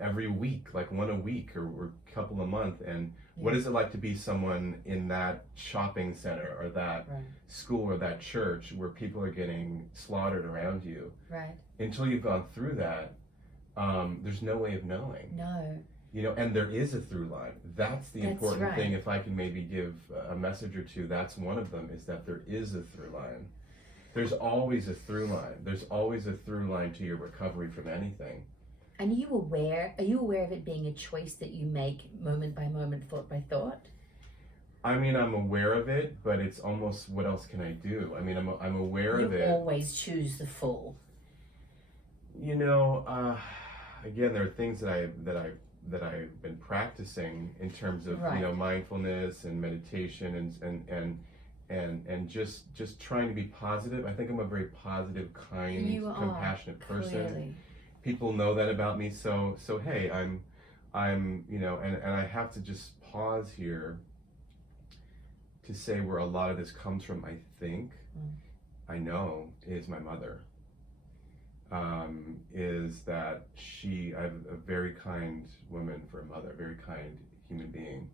every week, like one a week or a couple a month. And what is it like to be someone in that shopping center or that Right. school or that church where people are getting slaughtered around you? Right. Until you've gone through that, there's no way of knowing. No. You know, and there is a through line. That's the That's important right. thing. If I can maybe give a message or two, that's one of them, is that there is a through line. There's always a through line. There's always a through line to your recovery from anything. And are you aware of it being a choice that you make moment by moment, thought by thought? I mean, I'm aware of it, but it's almost, what else can I do? I mean, I'm aware of You it. always choose the full. You know, again, there are things that I've been practicing in terms of, Right. you know, mindfulness and meditation and just trying to be positive. I think I'm a very positive, kind, You are, compassionate person. Clearly. People know that about me. So hey, I'm you know, and I have to just pause here to say where a lot of this comes from. I think, I know, is my mother. Is that I have a very kind woman for a mother, very kind human being.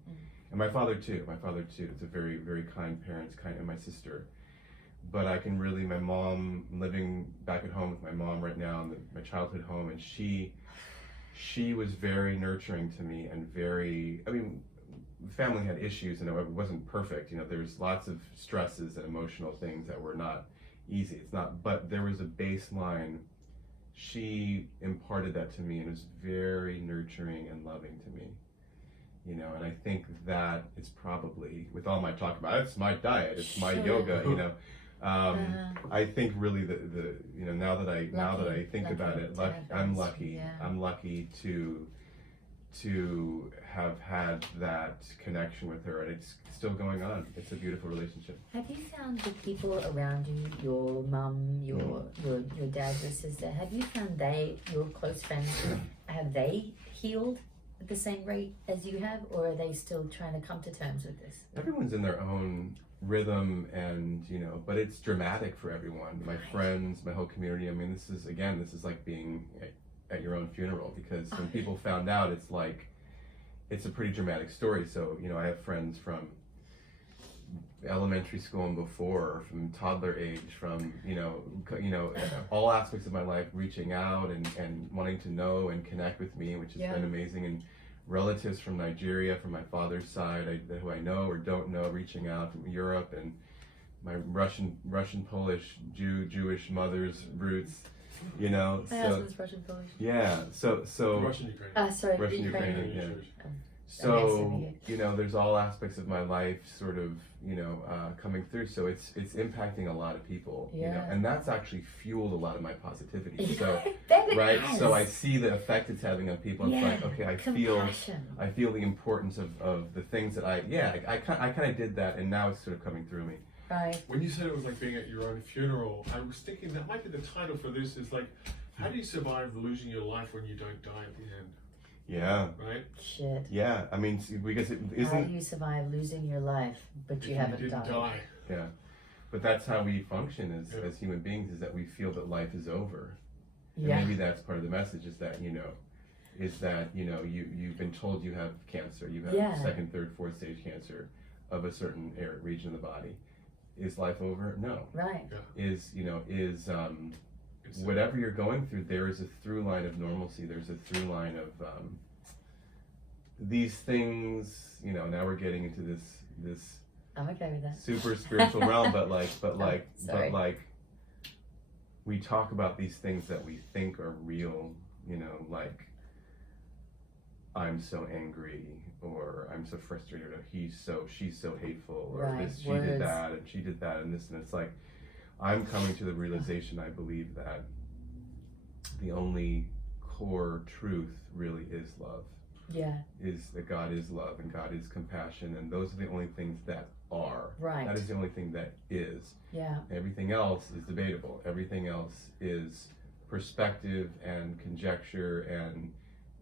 And my father too. It's a very, very kind parents, and my sister. But I can really, my mom, I'm living back at home with my mom right now in my childhood home, and she was very nurturing to me, and very, I mean, the family had issues, and it wasn't perfect. You know, there's lots of stresses and emotional things that were not easy. It's not, but there was a baseline. She imparted that to me, and it was very nurturing and loving to me. You know, and I think that it's probably, with all my talk about it's my diet, it's my Sure. yoga, you know. I think really the you know, now that I think about it, I'm lucky. Yeah. I'm lucky to have had that connection with her, and it's still going on. It's a beautiful relationship. Have you found the people around you, your mum, your dad, your sister, have you found your close friends, have they healed at the same rate as you have, or are they still trying to come to terms with this? Everyone's in their own rhythm, and you know, but it's dramatic for everyone. My friends, my whole community. I mean, this is like being at your own funeral, because when people found out, it's a pretty dramatic story. So, you know, I have friends from elementary school and before, from toddler age, from you know, all aspects of my life, reaching out and wanting to know and connect with me, which has been amazing. And relatives from Nigeria, from my father's side, who I know or don't know, reaching out from Europe, and my Russian, Polish, Jewish mother's roots. You know, My husband's Russian Polish. yeah, so Russian Ukrainian. Sorry, Russian, Ukrainian. Ukrainian, yeah. Okay, So, same you know, there's all aspects of my life sort of, you know, coming through. So it's impacting a lot of people, you know, Yeah. and that's actually fueled a lot of my positivity. So, That it right. has. So I see the effect it's having on people. It's like, okay, I compassion. feel the importance of the things that I kind of did that, and now it's sort of coming through me. Right. When you said it was like being at your own funeral, I was thinking that might be the title for this. Is like, how do you survive losing your life when you don't die at the end? Yeah. Right. Shit. Yeah. I mean, because it How do isn't. you survive losing your life, but If you haven't didn't died? die. Yeah. But that's how we function Yeah. as human beings, is that we feel that life is over. Yeah. And maybe that's part of the message, is that, you know, you've been told you have cancer, you have Yeah. second, third, fourth stage cancer of a certain area, region of the body. Is life over? No. Right. Is It's whatever you're going through, there is a through line of normalcy. There's a through line of these things. You know, now we're getting into this I'm okay with that. super spiritual realm, but Sorry. like we talk about these things that we think are real, you know, like I'm so angry, or I'm so frustrated, or she's so hateful, or Right, this, she words. did that, and she did that, and this, and it's like, I'm coming to the realization, I believe, that the only core truth really is love. Yeah. Is that God is love and God is compassion, and those are the only things that are. Right. That is the only thing that is. Yeah. Everything else is debatable. Everything else is perspective and conjecture and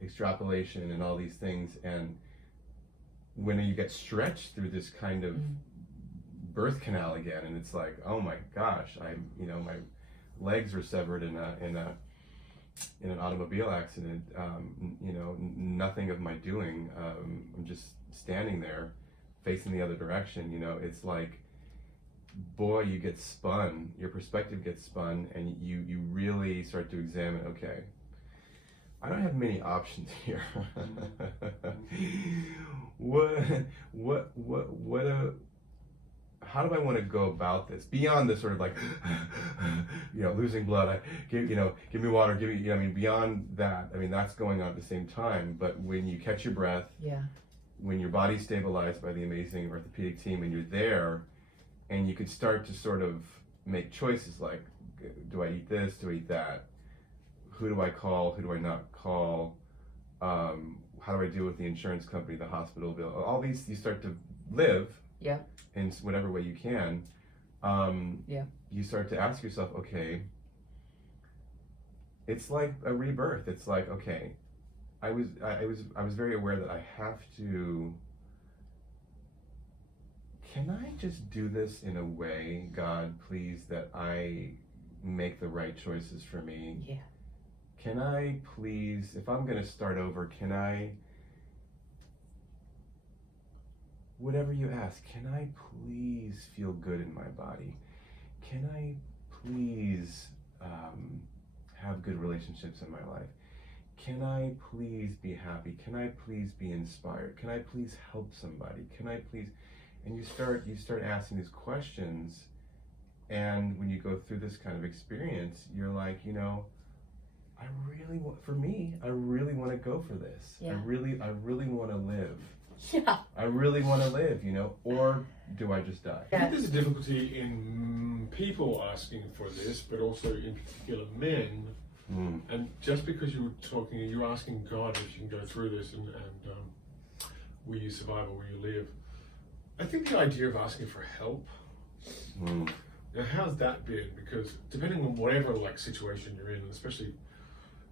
extrapolation and all these things. And when you get stretched through this kind of birth canal again, and it's like, oh my gosh, my legs were severed in an automobile accident. Nothing of my doing. I'm just standing there, facing the other direction. You know, it's like, boy, you get spun. Your perspective gets spun, and you really start to examine. Okay, I don't have many options here. How do I want to go about this beyond the sort of like, losing blood? Give me water. Beyond that. I mean, that's going on at the same time. But when you catch your breath, Yeah. when your body's stabilized by the amazing orthopedic team, and you're there, and you could start to sort of make choices like, do I eat this? Do I eat that? Who do I call? Who do I not call? How do I deal with the insurance company, the hospital bill? All these, you start to live. Yeah. In whatever way you can. You start to ask yourself, okay, it's like a rebirth. It's like, okay, I was very aware that I have to. Can I just do this in a way, God, please, that I make the right choices for me? Yeah. Can I please, if I'm going to start over, can I, whatever you ask, can I please feel good in my body? Can I please have good relationships in my life? Can I please be happy? Can I please be inspired? Can I please help somebody? Can I please, and you start asking these questions, and when you go through this kind of experience, you're like, I really want to go for this. Yeah. I really want to live. Yeah. I really want to live, or do I just die? I think there's a difficulty in people asking for this, but also in particular men. And just because you're asking God if you can go through this, and will you survive or will you live? I think the idea of asking for help. Now, how's that been? Because depending on whatever situation you're in, especially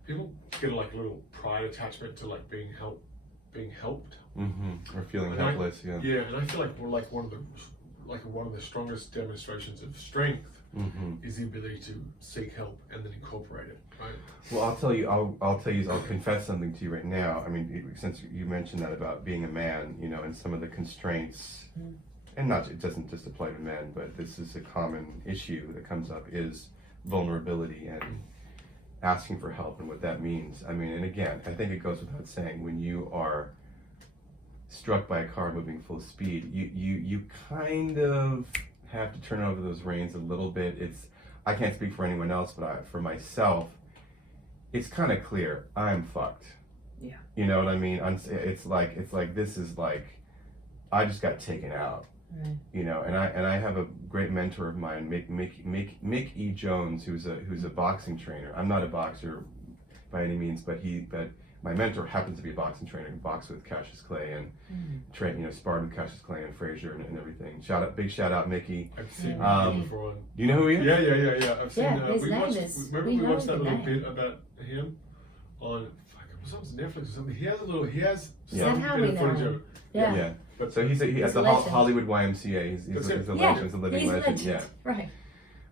people get like a little pride attachment to like being helped. Or feeling And helpless, yeah. Yeah, and I feel like we're like one of the strongest demonstrations of strength is the ability to seek help and then incorporate it, right? Well, I'll confess something to you right now. I mean, since you mentioned that about being a man, and some of the constraints, and it doesn't just apply to men, but this is a common issue that comes up, is vulnerability and asking for help and what that means. I mean, and again, I think it goes without saying, when you are struck by a car moving full speed, you kind of have to turn over those reins a little bit. I can't speak for anyone else, but for myself, it's kind of clear I'm fucked. Yeah. You know what I mean? It's like this is like I just got taken out. Right. You know, and I have a great mentor of mine, Mick E. Jones, who's a boxing trainer. I'm not a boxer by any means, but my mentor happens to be a boxing trainer. He boxed with Cassius Clay and sparred with Cassius Clay and Frazier and everything. Big shout out, Mickey. I've seen him before. Do you know who he is? Yeah. I've seen. His we name watched. is- Remember we we know watched that the little name. bit about him on. Fuck, it was on Netflix or something. He has Yeah. some Is that how bit we of footage know of him? it. Yeah. But so he's at He's the a legend. Hollywood YMCA. He's That's a it. legend. He's a living He's a legend. legend. Yeah. Right.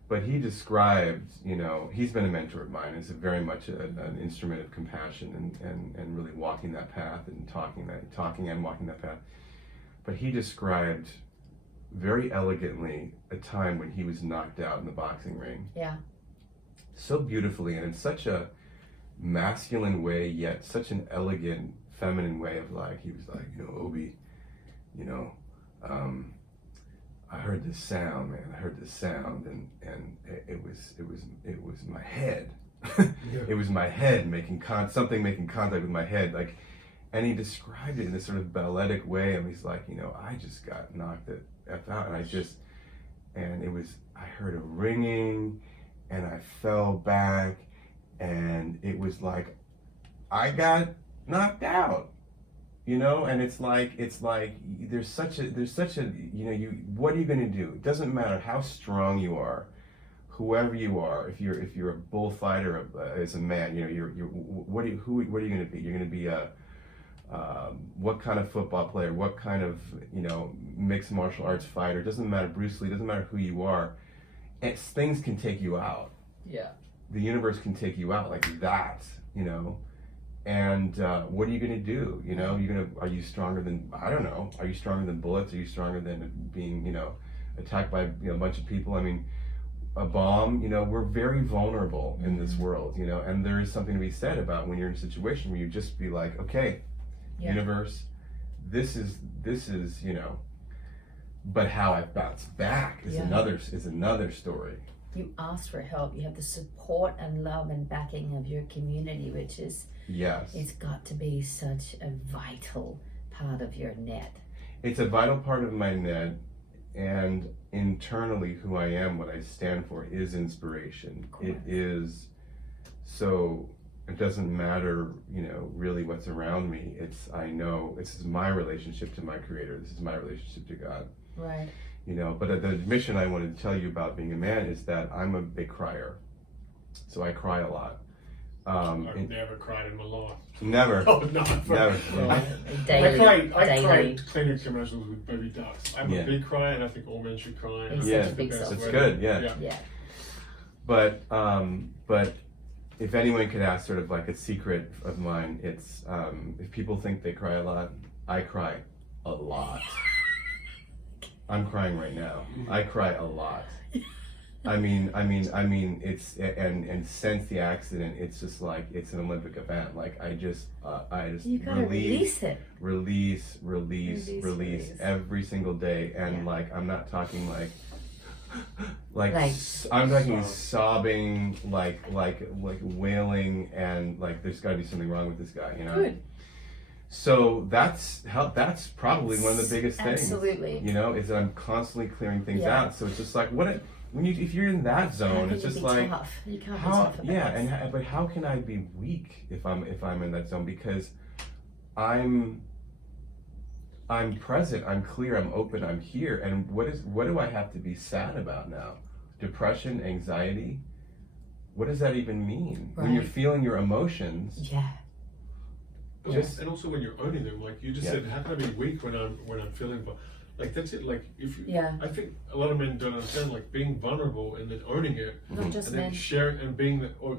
But he described, he's been a mentor of mine. It's very much an instrument of compassion and really walking that path and talking and walking that path. But he described very elegantly a time when he was knocked out in the boxing ring. Yeah. So beautifully and in such a masculine way, yet such an elegant, feminine way of like, he was like, Obi, I heard this sound, man. I heard this sound, and it was my head. It was my head making contact with my head, like. And he described it in this sort of balletic way, and he's like, I just got knocked the F out, and I heard a ringing, and I fell back, and it was like, I got knocked out. And it's like there's such a what are you going to do? It doesn't matter how strong you are, whoever you are. If you're a bullfighter as a man, what are you going to be? You're going to be what kind of football player? What kind of mixed martial arts fighter? Doesn't matter. Bruce Lee. Doesn't matter who you are. Things can take you out. Yeah. The universe can take you out like that. And what are you going to do? Are you stronger than, I don't know, are you stronger than bullets? Are you stronger than being, attacked by a bunch of people? I mean, a bomb, we're very vulnerable in this world, and there is something to be said about when you're in a situation where you just be like, okay, universe, this is, but how I bounce back is another story. You ask for help. You have the support and love and backing of your community, which is, Yes. it's got to be such a vital part of your net. It's a vital part of my net, and internally who I am, what I stand for is inspiration. It is, so it doesn't matter, really what's around me. I know this is my relationship to my creator. This is my relationship to God. Right. But the mission I wanted to tell you about being a man is that I'm a big crier. So I cry a lot. I've never cried in my life. Never. Oh, no. Never. Daily. I cried cleaning commercials with baby ducks. I'm a big crier, and I think all men should cry. And He's I think such a big the best It's way good, to- yeah. But if anyone could ask sort of like a secret of mine, it's if people think they cry a lot, I cry a lot. I'm crying right now. I cry a lot. I mean, it's and since the accident, it's just like it's an Olympic event. Like I just You gotta release it. release Release. every single day, and Yeah. like I'm not talking I'm talking sobbing, like wailing, and like there's got to be something wrong with this guy, Good. So that's probably one of the biggest things. Absolutely. Is that I'm constantly clearing things Yeah. out. So it's just like if you're in that zone, it's just like tough. You can't be how tough about this. but how can I be weak if I'm in that zone? Because I'm present, I'm clear, I'm open, I'm here. And what do I have to be sad about now? Depression, anxiety? What does that even mean? When you're Right. feeling your emotions, Yeah. And also when you're owning them, like you just said, how can I be weak when I'm feeling, like that's it. Like if you, I think a lot of men don't understand, like being vulnerable and then owning it, Not just and men. then sharing and being that, or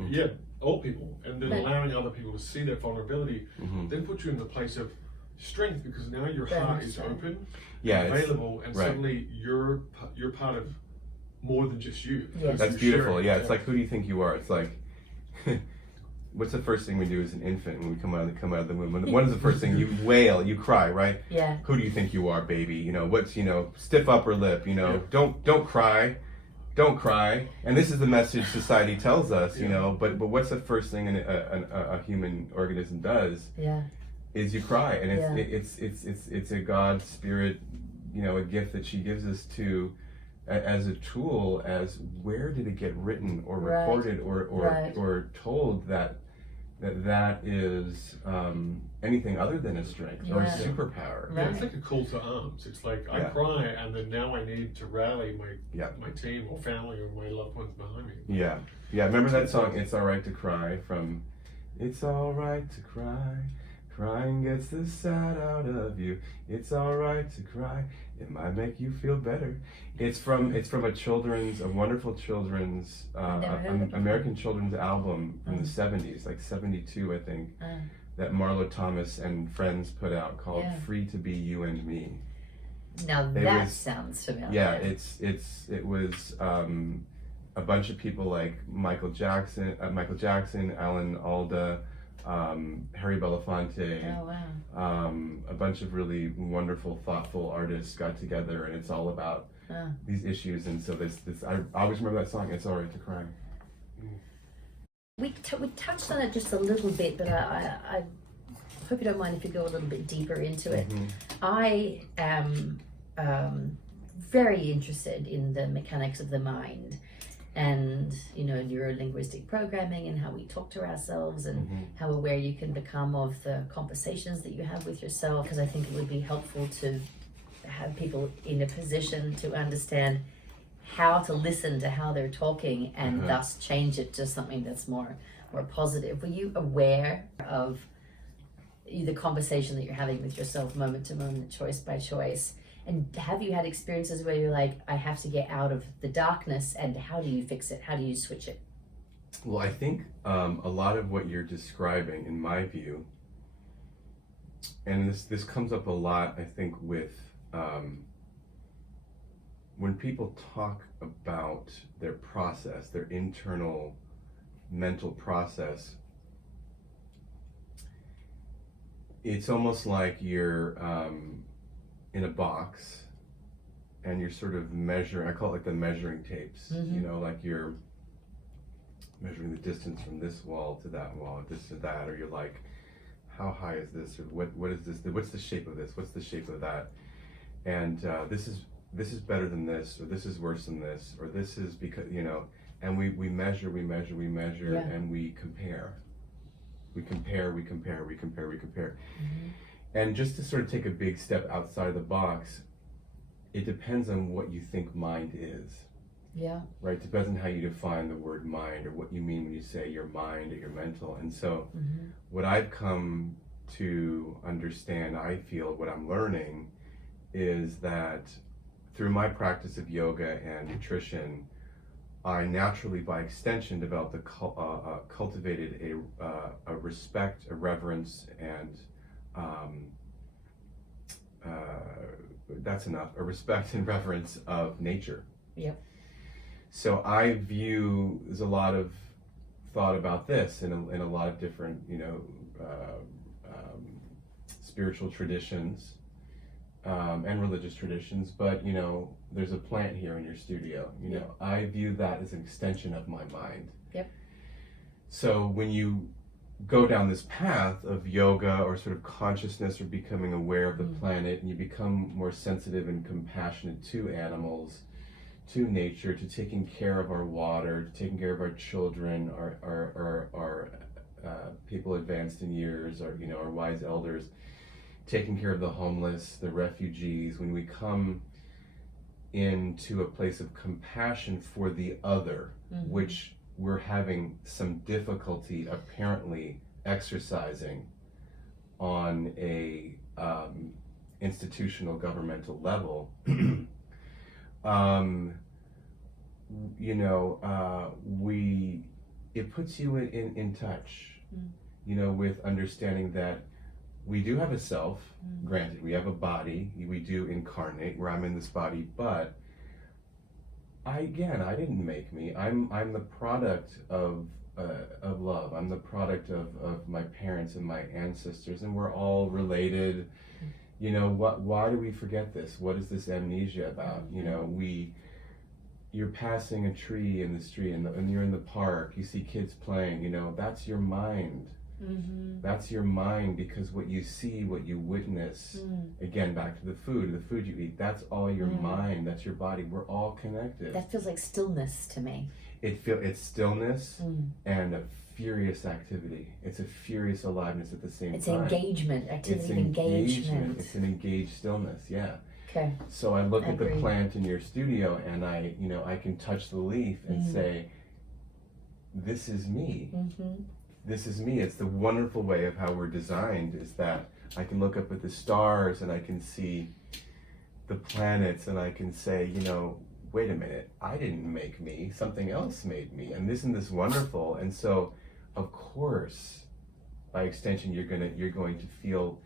all people, and then Men. allowing other people to see that vulnerability, then put you in the place of strength, because now your heart is 100%. open, it's- available, and right. suddenly you're part of more than just you. Yes. That's You're beautiful. sharing. Yeah, it's like, who do you think you are? It's like, what's the first thing we do as an infant when we come out of the womb? What is the first thing? You wail, you cry, right? Yeah. Who do you think you are, baby? What's stiff upper lip? Don't cry. don't cry. And this is the message society tells us, you know. But what's the first thing a human organism does? Yeah. Is you cry, and it's a God spirit, you know, a gift that she gives us to, as a tool. As where did it get written or recorded or told that is anything other than a strength or a superpower? Yeah, it's like a call to arms. It's like I cry, and then now I need to rally my team or family or my loved ones behind me. Yeah. Remember that song, "It's All Right to Cry," from "It's All Right to Cry. Crying gets the sad out of you. It's all right to cry. It might make you feel better." It's from a wonderful children's American children's album from the 70s, like 72, I think, that Marlo Thomas and friends put out, called "Free to Be You and Me." Now that sounds familiar. Yeah, it was a bunch of people like Michael Jackson, Alan Alda, Harry Belafonte, a bunch of really wonderful, thoughtful artists got together, and it's all about these issues. And so this I always remember that song, "It's All Right to Cry." We touched on it just a little bit, but I hope you don't mind if you go a little bit deeper into it. I am very interested in the mechanics of the mind, and neuro-linguistic programming, and how we talk to ourselves, and how aware you can become of the conversations that you have with yourself, because I think it would be helpful to have people in a position to understand how to listen to how they're talking, and thus change it to something that's more positive. Were you aware of the conversation that you're having with yourself moment to moment, choice by choice? And have you had experiences where you're like, I have to get out of the darkness, and how do you fix it? How do you switch it? Well, I think a lot of what you're describing, in my view, and this comes up a lot, I think, with when people talk about their process, their internal mental process, it's almost like you're in a box, and you're sort of measuring, I call it like the measuring tapes, like you're measuring the distance from this wall to that wall, this to that, or you're like, how high is this, or what is this, what's the shape of this, what's the shape of that, and this is better than this, or this is worse than this, or this is because, and we measure, and we compare. We compare. And just to sort of take a big step outside of the box, it depends on what you think mind is. Yeah. Right? It depends on how you define the word mind, or what you mean when you say your mind or your mental. And so what I've come to understand, I feel, what I'm learning, is that through my practice of yoga and nutrition, I naturally, by extension, developed cultivated a respect, a reverence, and that's enough, a respect and reverence of nature. Yep. So I view, there's a lot of thought about this in a lot of different, spiritual traditions and religious traditions, but there's a plant here in your studio. I view that as an extension of my mind. Yep. So when you go down this path of yoga, or sort of consciousness, or becoming aware of the planet, and you become more sensitive and compassionate to animals, to nature, to taking care of our water, to taking care of our children, our people advanced in years, our wise elders, taking care of the homeless, the refugees, when we come into a place of compassion for the other, which we're having some difficulty apparently exercising on a institutional governmental level, it puts you in touch, with understanding that we do have a self. Granted, we have a body, we do incarnate, where I'm in this body, but I didn't make me. I'm the product of love. I'm the product of my parents and my ancestors, and we're all related. Why do we forget this? What is this amnesia about? you're passing a tree in the street and you're in the park, you see kids playing, you know, that's your mind. That's your mind, because what you see, what you witness, again, back to the food you eat, that's all your mind, that's your body. We're all connected. That feels like stillness to me. It's stillness and a furious activity. It's a furious aliveness at the same It's time. engagement, It's activity of engagement. It's an engaged stillness, yeah. Okay. So I look at the Agreed. plant in your studio and I can touch the leaf and say, this is me. This is me. It's the wonderful way of how we're designed, is that I can look up at the stars and I can see the planets and I can say, you know, wait a minute, I didn't make me, something else made me, and isn't this wonderful? And so, of course, by extension, you're going to feel.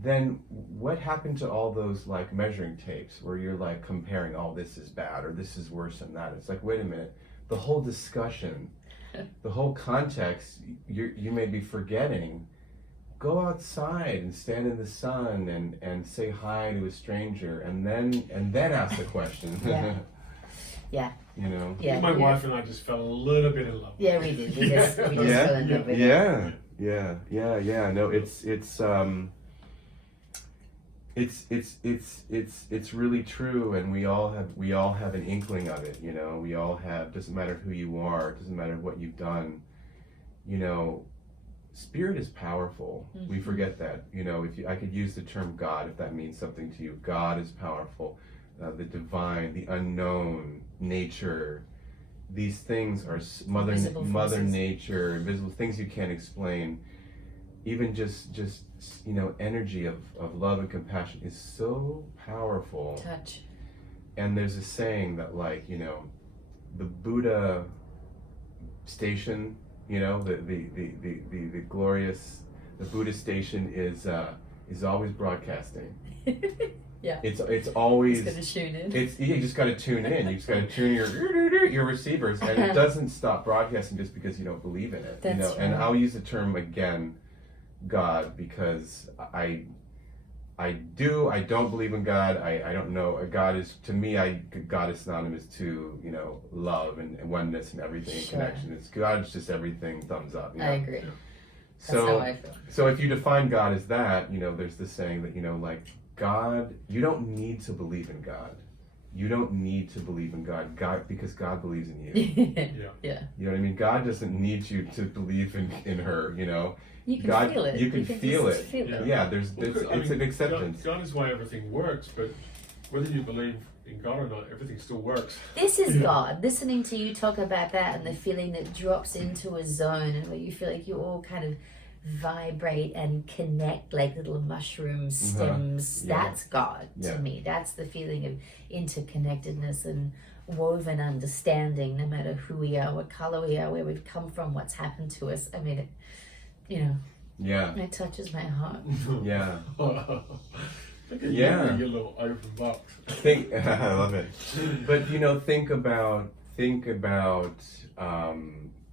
Then what happened to all those like measuring tapes where you're like comparing, oh, this is bad or this is worse than that? It's like, wait a minute, the whole discussion, the whole context, you may be forgetting. Go outside and stand in the sun and say hi to a stranger and then ask the question. Yeah. You know. Yeah. My wife and I just fell a little bit in love. Yeah, we did. We just fell in love with it. Yeah. No, it's really true, and we all have an inkling of it. You know, we all have. Doesn't matter who you are. Doesn't matter what you've done. You know, spirit is powerful. We forget that. You know, I could use the term God, if that means something to you. God is powerful. The divine, the unknown, nature. These things are Mother Nature, invisible things you can't explain. Even just you know, energy of love and compassion is so powerful. Touch. And there's a saying that, like, you know, the Buddha station, you know, the glorious, the Buddha station is always broadcasting. Yeah. It's always. Just gotta tune in. You just got to tune in. You just got to tune your receivers, and it doesn't stop broadcasting just because you don't believe in it. That's you know, right. and I'll use the term again, God, because I don't believe in God. I don't know. God is, to me, God is synonymous to, you know, love and oneness and everything and Sure. connection. God's just everything, thumbs up. You know? I agree. That's So how I feel. so if you define God as that, you know, there's this saying that, you know, like, God, you don't need to believe in God. You don't need to believe in God, because God believes in you. Yeah. You know what I mean? God doesn't need you to believe in her, you know. You can God, feel it. You can feel just it. feel it. Yeah, it's an acceptance. God is why everything works, but whether you believe in God or not, everything still works. This is God. Listening to you talk about that and the feeling that drops into a zone and where you feel like you all kind of vibrate and connect like little mushroom stems. Yeah. That's God to me. That's the feeling of interconnectedness and woven understanding, no matter who we are, what color we are, where we've come from, what's happened to us. I mean, Yeah. it touches my heart. Yeah. Look at Yeah. your little open box. I love it. But, you know, think about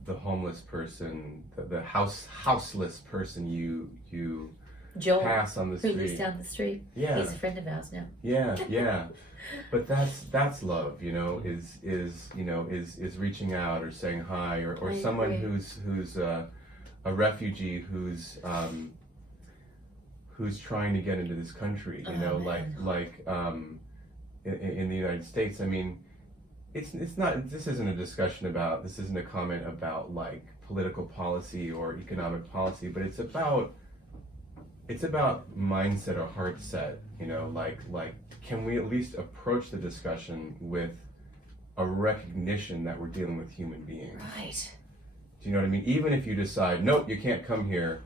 the homeless person, the houseless person you Joel, pass on the who street. lives down the street. Yeah. He's a friend of ours now. Yeah. But that's love, you know, is reaching out or saying hi, or I someone agree. who's a refugee who's trying to get into this country, you know, like in the United States. I mean, it's not, this isn't a comment about like political policy or economic policy, but it's about mindset or heart set, you know, like can we at least approach the discussion with a recognition that we're dealing with human beings? Right. Do you know what I mean? Even if you decide, nope, you can't come here,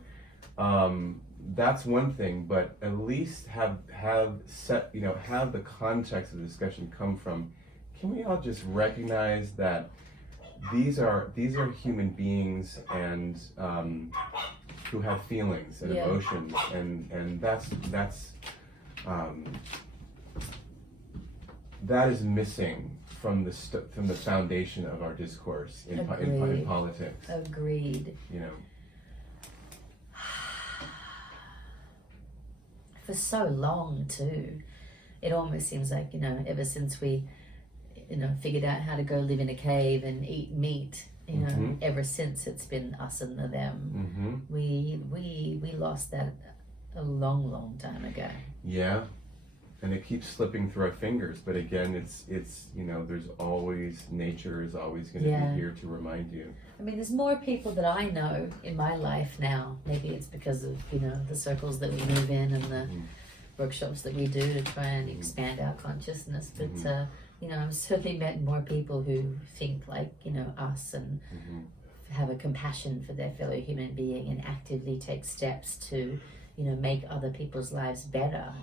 that's one thing, but at least have the context of the discussion come from, can we all just recognize that these are human beings and who have feelings and emotions, and that is missing from the foundation of our discourse in politics. Agreed. You know. For so long too, it almost seems like, you know, ever since we figured out how to go live in a cave and eat meat. Ever since it's been us and the them. We lost that a long time ago. Yeah, and it keeps slipping through our fingers. But again, it's there's always, nature is always going to be here to remind you. I mean, there's more people that I know in my life now. Maybe it's because of the circles that we move in and the workshops that we do to try and expand our consciousness. But I've certainly met more people who think like us and have a compassion for their fellow human being and actively take steps to make other people's lives better.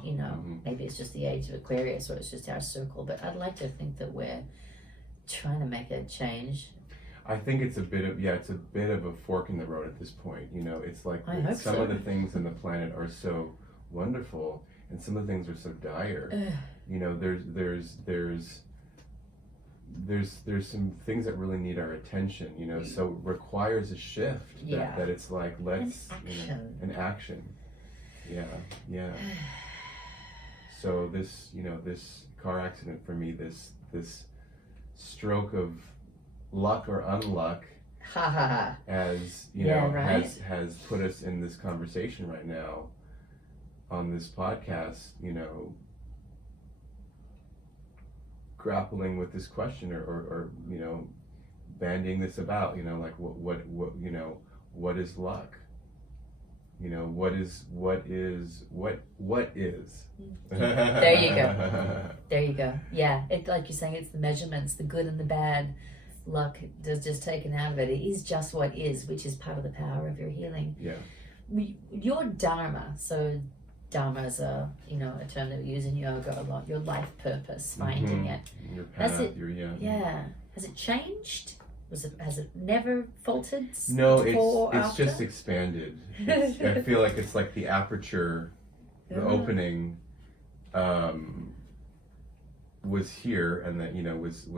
Maybe it's just the age of Aquarius, or it's just our circle, but I'd like to think that we're trying to make a change. I think it's a bit of a fork in the road at this point. It's like some of the things on the planet are so wonderful and some of the things are so dire. There's some things that really need our attention, so it requires a shift that it's like, let's an action. Yeah. So this car accident for me, this stroke of luck or unluck, as has put us in this conversation right now on this podcast, grappling with this question or bandying this about, like what is luck? What is There you go. Yeah, it, like you're saying, it's the measurements, the good and the bad. Luck does just taken out of it. It is just what is, which is part of the power of your healing. Your dharma, so dharma is a term that we use in yoga a lot. Your life purpose, finding it. Your path, has it changed? Has it never faltered? No, it's just expanded. I feel like it's like the aperture, the opening was here, and then was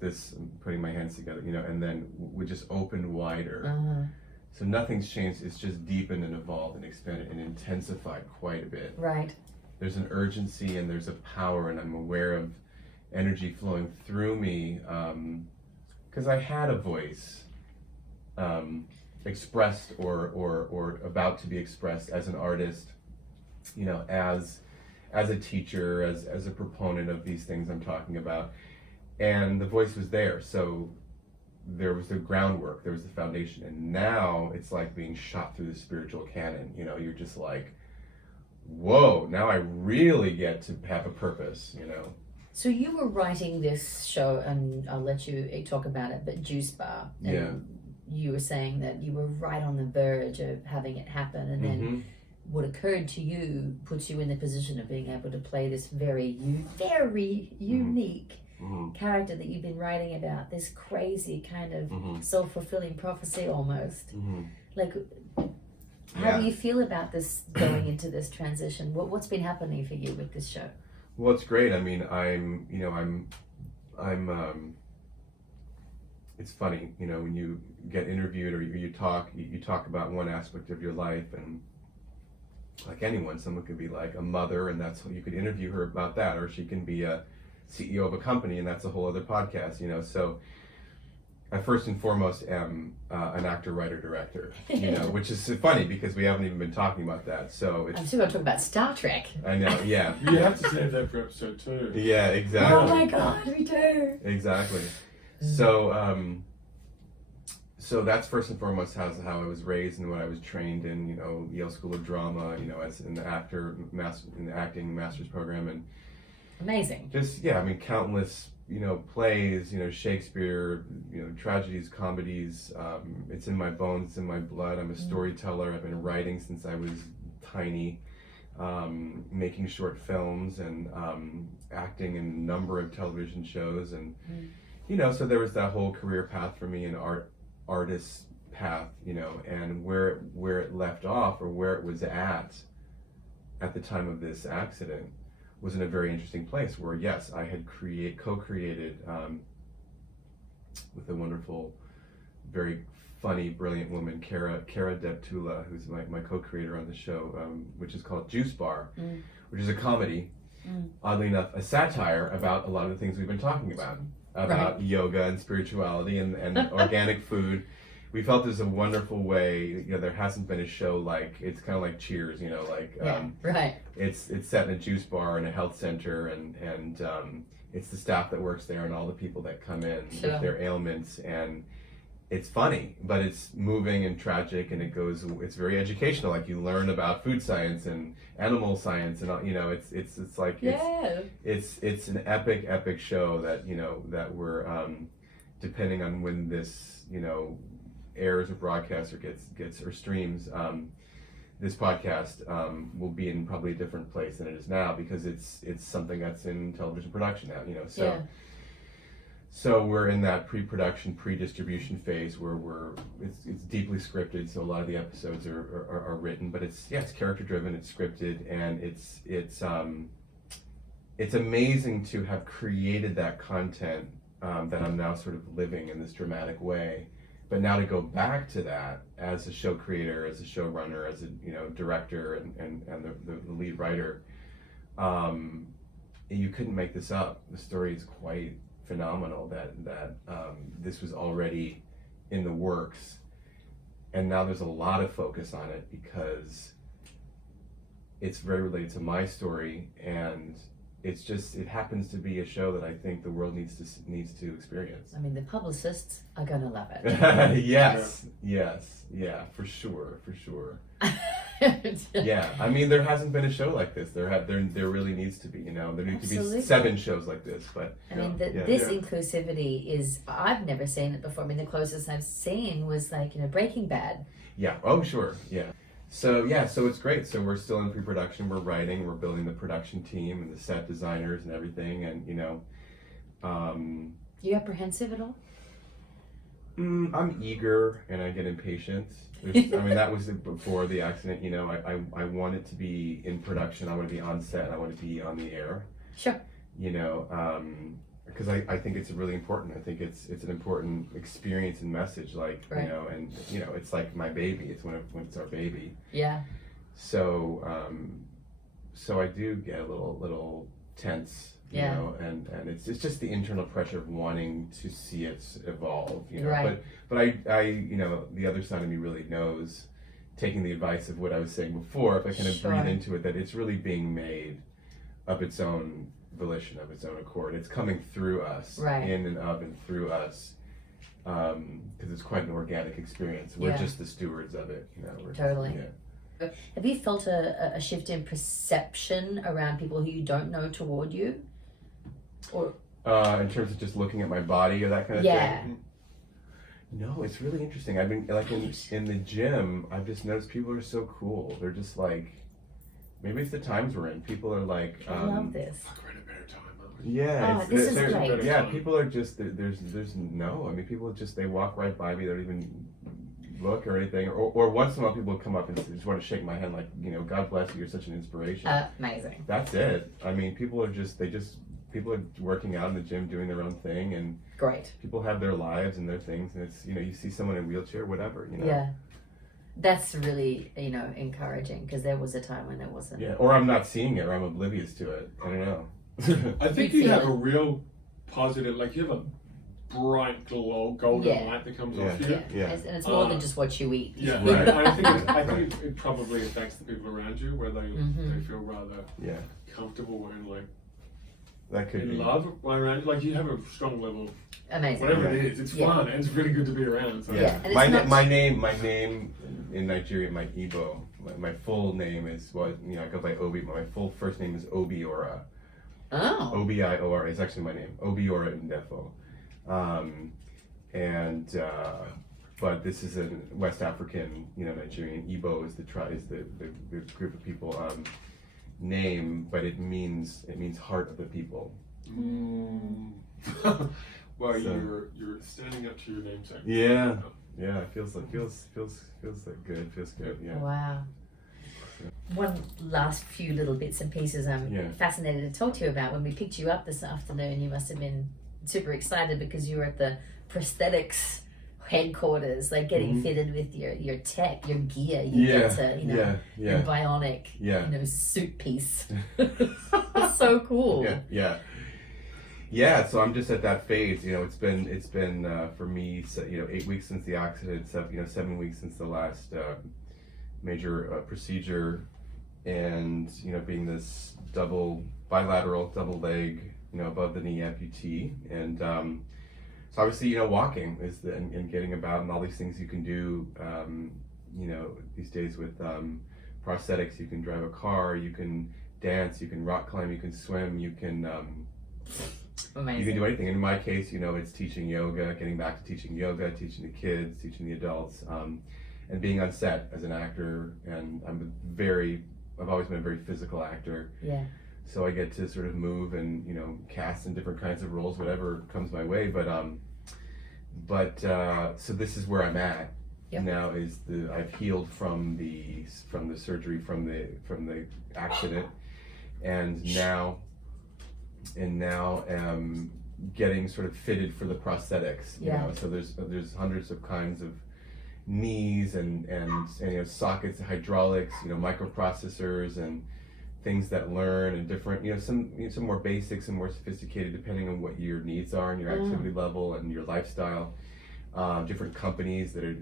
this, putting my hands together, and then would just open wider. So nothing's changed. It's just deepened and evolved and expanded and intensified quite a bit. Right. There's an urgency and there's a power, and I'm aware of energy flowing through me. Because I had a voice expressed or about to be expressed as an artist, as a teacher, as a proponent of these things I'm talking about, and the voice was there. So there was the groundwork, there was the foundation, and now it's like being shot through the spiritual cannon. You're just like, whoa! Now I really get to have a purpose. So you were writing this show, and I'll let you talk about it, but Juice Bar. And you were saying that you were right on the verge of having it happen, and then what occurred to you puts you in the position of being able to play this very unique character that you've been writing about, this crazy kind of self-fulfilling prophecy almost. Like, how do you feel about this going into this transition? What's been happening for you with this show? Well, it's great. I mean, it's funny, when you get interviewed or you talk about one aspect of your life, and like anyone, someone could be like a mother, and that's you could interview her about that, or she can be a CEO of a company, and that's a whole other podcast, So I first and foremost am an actor, writer, director, which is funny because we haven't even been talking about that. So I'm still going to talk about Star Trek. I know, yeah. You have to save that for episode 2. Yeah, exactly. Oh my God, we do. Exactly. So, so that's first and foremost how I was raised and what I was trained in. Yale School of Drama. As an actor, in the acting master's program, and amazing. Just countless. Plays, Shakespeare, tragedies, comedies. It's in my bones, it's in my blood. I'm a storyteller. I've been writing since I was tiny, making short films and acting in a number of television shows. And, so there was that whole career path for me, an artist path, and where it left off, or where it was at the time of this accident, was in a very interesting place where, yes, I had co-created with a wonderful, very funny, brilliant woman, Kara Deptula, who's my co-creator on the show, which is called Juice Bar, which is a comedy, oddly enough, a satire about a lot of the things we've been talking about. about yoga and spirituality and organic food. We felt there's a wonderful way, you know, there hasn't been a show like, it's kind of like Cheers, you know, like right. it's set in a juice bar in a health center, and it's the staff that works there and all the people that come in with their ailments, and it's funny, but it's moving and tragic, and it's very educational. Like, you learn about food science and animal science, and all, you know, it's like it's an epic show that, you know, that we're depending on when this, you know, airs or broadcasts or gets or streams, this podcast will be in probably a different place than it is now, because it's something that's in television production now, you know. So we're in that pre-production, pre-distribution phase where it's deeply scripted. So a lot of the episodes are written, but it's character driven, it's scripted, and it's amazing to have created that content that I'm now sort of living in this dramatic way. But now to go back to that as a show creator, as a showrunner, as a, you know, director and the lead writer, you couldn't make this up. The story is quite phenomenal that this was already in the works, and now there's a lot of focus on it because it's very related to my story, and it happens to be a show that I think the world needs to experience. I mean, the publicists are gonna love it. Yes, yeah, for sure. Yeah, I mean, there hasn't been a show like this. There really needs to be. You know, there need to be 7 shows like this. But I mean, this inclusivity is, I've never seen it before. I mean, the closest I've seen was like, you know, Breaking Bad. Yeah. Oh, sure. Yeah. So it's great. So we're still in pre-production. We're writing. We're building the production team and the set designers and everything. And, you know, You apprehensive at all? I'm eager and I get impatient. I mean, that was before the accident. You know, I want it to be in production. I want to be on set. I want to be on the air. Sure. You know, because I think it's really important. I think it's an important experience and message. Like, you know, and you know, it's like my baby. It's when it's our baby. Yeah. So I do get a little tense. You know, and it's just the internal pressure of wanting to see it evolve, you know. Right. But I you know, the other side of me really knows, taking the advice of what I was saying before, if I kind of breathe into it, that it's really being made of its own volition, of its own accord. It's coming through us, in and of and through us, because it's quite an organic experience. We're just the stewards of it, you know. Totally. Have you felt a shift in perception around people who you don't know toward you? Or in terms of just looking at my body or that kind of thing? No, it's really interesting. I've been like in the gym, I've just noticed people are so cool. They're just like, maybe it's the times we're in. People are like, I love this. We're in a better time, aren't we? Yeah, this is great. Yeah, people are just there's no. I mean, people just, they walk right by me. They don't even look or anything. Or once in a while, people come up and just want to shake my hand, like, you know, God bless you. You're such an inspiration. Amazing. That's it. I mean, people are working out in the gym, doing their own thing, and people have their lives and their things, and it's, you know, you see someone in a wheelchair, whatever, you know. Yeah, that's really, you know, encouraging, because there was a time when it wasn't. Yeah, or I'm not seeing it, or I'm oblivious to it. I don't know. I think you have a real positive, like, you have a bright glow, golden light that comes off you. Yeah, and it's more than just what you eat. Yeah, Right. I think it probably affects the people around you, where they feel rather comfortable and like that could be love around you. Like, you have a strong level of Amazing. whatever it is. It's fun and it's really good to be around. So. Yeah. And My name in Nigeria, my Igbo, my full name is I go by Obi, but my full first name is Obi Ora. Oh. Obiora is actually my name. Obi Ndefo. But this is a West African, you know, Nigerian. Igbo is the group of people name, but it means heart of the people. Well, so, you're standing up to your namesake. Yeah, it feels like good. Feels good. Yeah. Wow. One last few little bits and pieces I'm fascinated to talk to you about. When we picked you up this afternoon, you must have been super excited because you were at the prosthetics headquarters, like getting fitted with your tech, your gear. You get to, you know, your bionic, you know, suit piece. It's so cool. Yeah, so I'm just at that phase. It's been for me, 8 weeks since the accident, 7 weeks since the last major procedure, and being this bilateral double leg, above the knee amputee, and so obviously walking is and getting about, and all these things you can do. These days with prosthetics, you can drive a car, you can dance, you can rock climb, you can swim, you can. Amazing. You can do anything. In my case, it's teaching yoga, getting back to teaching yoga, teaching the kids, teaching the adults, and being on set as an actor. And I've always been a very physical actor. Yeah. So I get to sort of move and, cast in different kinds of roles, whatever comes my way. So this is where I'm at. Yep. Now I've healed from the surgery, from the accident, and now getting sort of fitted for the prosthetics. So there's hundreds of kinds of knees and sockets, hydraulics, microprocessors and things that learn, and different, some more basic, some more sophisticated, depending on what your needs are and your activity level and your lifestyle. Different companies that are,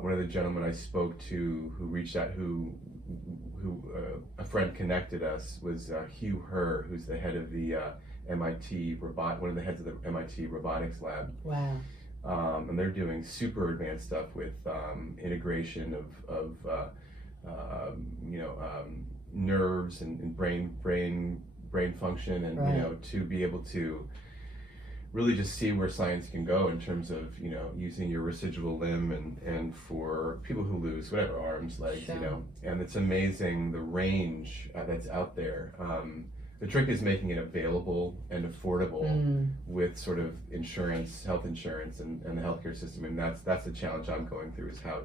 one of the gentlemen I spoke to who reached out, who a friend connected us, was Hugh Herr, who's the head of the one of the heads of the MIT robotics lab. Wow. And they're doing super advanced stuff with integration of nerves and brain function, and Right. To be able to really just see where science can go in terms of using your residual limb, and for people who lose whatever, arms, legs, Sure. And it's amazing the range that's out there. The trick is making it available and affordable with sort of insurance, health insurance, and the healthcare system, and that's the challenge I'm going through, is how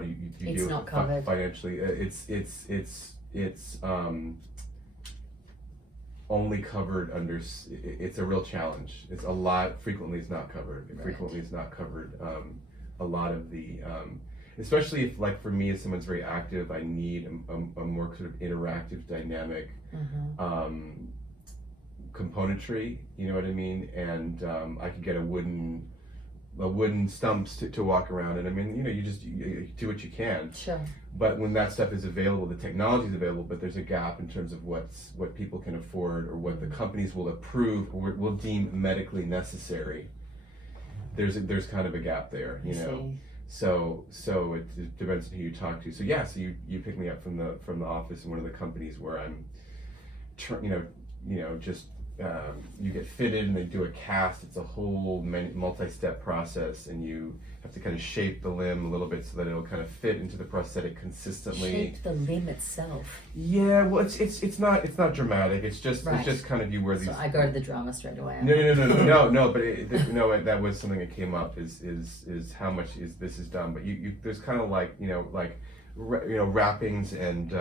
do you It's do not it covered. financially. It's only covered under. It's a real challenge. It's a lot. Frequently, it's not covered. Right. Frequently, it's not covered. A lot of the, especially if, like for me, if someone's very active, I need a more sort of interactive, dynamic componentry. You know what I mean? And I could get a wooden stumps to walk around, and I mean, you do what you can. Sure. But when that stuff is available, the technology is available, but there's a gap in terms of what people can afford, or what the companies will approve or will deem medically necessary. There's kind of a gap there, I see. So it depends on who you talk to. So you pick me up from the office in one of the companies where I'm, you get fitted and they do a cast. It's a whole multi-step process, and you have to kind of shape the limb a little bit so that it'll kind of fit into the prosthetic consistently. Shape the limb itself. Yeah, well, it's not dramatic. It's just Right. it's just kind of you wear these. So I go to the drama straight away. No. But that was something that came up. Is how much this is done? But you there's kind of like wrappings and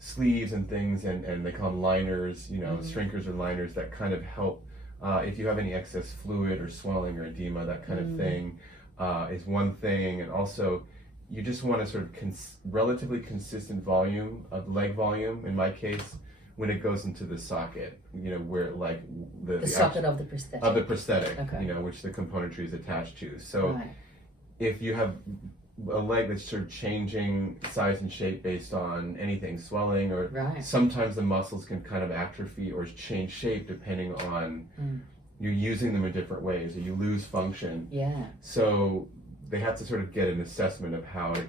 sleeves and things, and they call them liners, shrinkers or liners that kind of help if you have any excess fluid or swelling or edema, that kind of thing is one thing. And also you just want a sort of relatively consistent volume of leg volume, in my case, when it goes into the socket, where like The socket of the prosthetic. Okay. Which the componentry is attached to. So Right. if you have a leg that's sort of changing size and shape based on anything, swelling, or Right. sometimes the muscles can kind of atrophy or change shape depending on you're using them in different ways, or you lose function. Yeah. So they have to sort of get an assessment of how to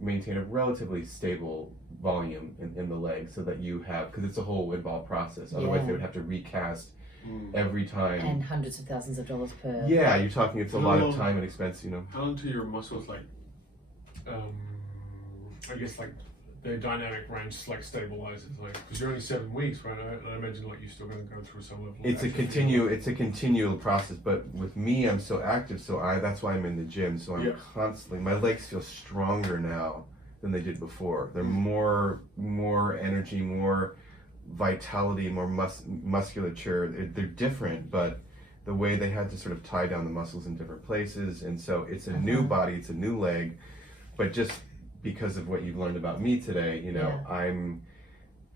maintain a relatively stable volume in the leg, so that you have, because it's a whole involved process. Otherwise, Yeah. they would have to recast every time. And hundreds of thousands of dollars per. Yeah, you're talking. It's a lot of How time and expense. How long do your muscles I guess like their dynamic range stabilizes, because you're only 7 weeks, right? And I imagine you're still going to go through some level. It's a continual process. But with me, I'm so active, so that's why I'm in the gym. So I'm constantly. My legs feel stronger now than they did before. They're more energy, more vitality, more musculature. They're different, but the way they had to sort of tie down the muscles in different places, and so it's a new body, it's a new leg, but just because of what you've learned about me today,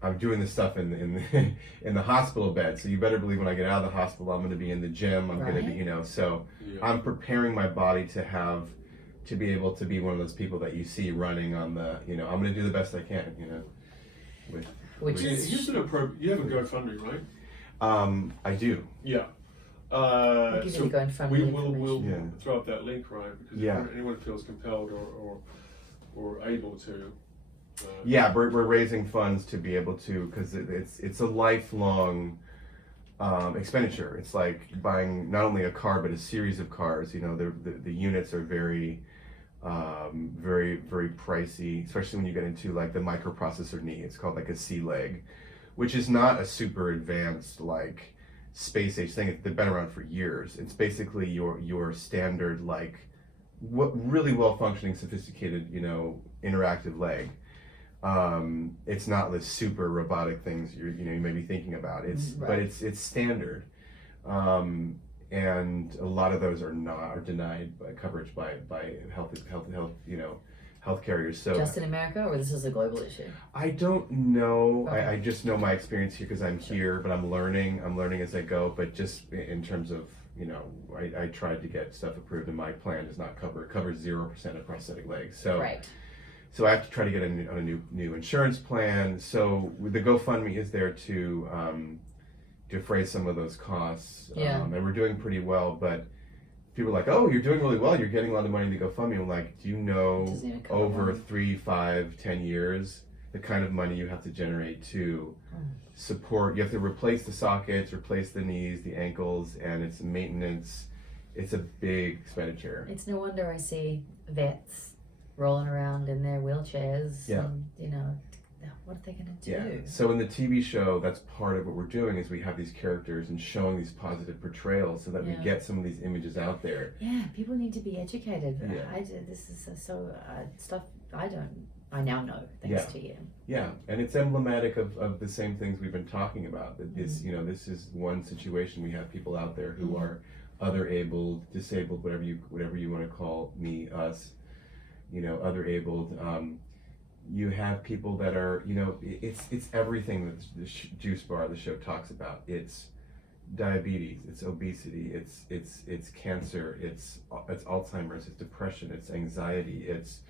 I'm doing this stuff in the hospital bed. So you better believe when I get out of the hospital, I'm going to be in the gym. I'm going to be, you know, so I'm preparing my body to be able to be one of those people that you see running on the, you know, I'm going to do the best I can, you know. Which is you have a GoFundMe, right? I do. Yeah. I'll give you the GoFundMe We'll information. throw up that link, right? Because if anyone feels compelled or able to. Yeah, we're raising funds to be able to, because it's a lifelong expenditure. It's like buying not only a car but a series of cars. You know, the units are very very pricey, especially when you get into like the microprocessor knee. It's called like a C leg, which is not a super advanced like space age thing. They've been around for years. It's basically your standard like what really well functioning, sophisticated, you know, interactive leg. It's not the super robotic things you may be thinking about. But it's standard, and a lot of those are denied by coverage by health health carriers. So just in America, or this is a global issue? I don't know. Okay. I just know my experience here because I'm here, but I'm learning as I go. But just in terms of, you know, I tried to get stuff approved, and my plan does not covers 0% of prosthetic legs. So. Right. So I have to try to get on a new insurance plan. So the GoFundMe is there to defray some of those costs. Yeah. And we're doing pretty well, but people are like, oh, you're doing really well. You're getting a lot of money to GoFundMe. I'm like, do you know Doesn't even cover over one. 3, 5, 10 years, the kind of money you have to generate to support? You have to replace the sockets, replace the knees, the ankles, and it's maintenance. It's a big expenditure. It's no wonder I see vets rolling around in their wheelchairs. Yeah. And, you know, what are they going to do? Yeah. So in the TV show, that's part of what we're doing is we have these characters and showing these positive portrayals so that we get some of these images out there. Yeah, people need to be educated. Yeah. This is stuff I now know thanks to you. Yeah, and it's emblematic of the same things we've been talking about. That this, you know, this is one situation. We have people out there who are other abled, disabled, whatever you want to call me, us. You know, other abled. You have people that are, you know, it's everything that the juice bar, the show talks about. It's diabetes, it's obesity, it's cancer, it's Alzheimer's, it's depression, it's anxiety, it's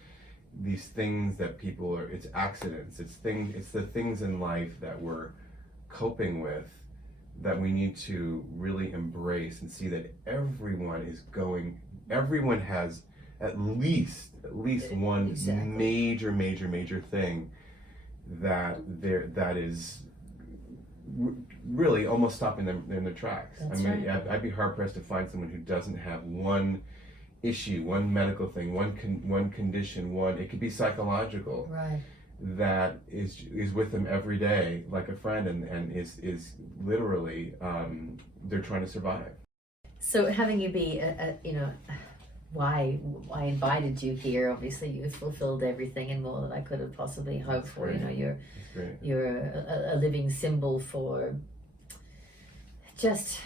these things that people are. It's accidents, it's the things in life that we're coping with that we need to really embrace and see that everyone has at least one major thing that is really almost stopping them in their tracks. That's right. right. I'd be hard pressed to find someone who doesn't have one issue, one medical thing, one condition, it could be psychological, Right. that is with them every day like a friend, and is literally they're trying to survive. So having you be why I invited you here, obviously you've fulfilled everything and more than I could have possibly hoped for. You know, That's great. you're a living symbol for just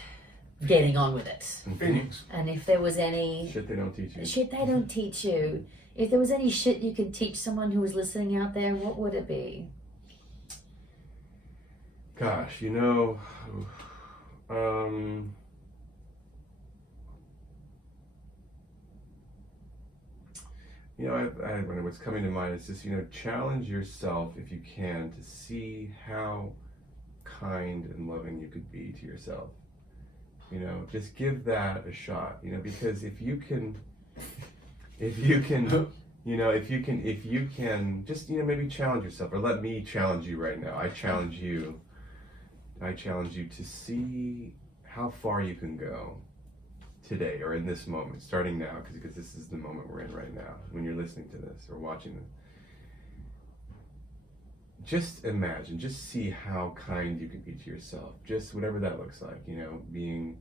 getting on with it. Phoenix. And if there was any Shit they don't teach you. shit they don't teach you, if there was any shit you could teach someone who was listening out there, what would it be? Gosh, you know, what's coming to mind is just, you know, challenge yourself if you can to see how kind and loving you could be to yourself. You know, just give that a shot, you know, because if you can, you know, if you can just, you know, maybe challenge yourself, or let me challenge you right now. I challenge you to see how far you can go today, or in this moment, starting now, because this is the moment we're in right now, when you're listening to this or watching this. Just imagine, just see how kind you can be to yourself, just whatever that looks like, you know, being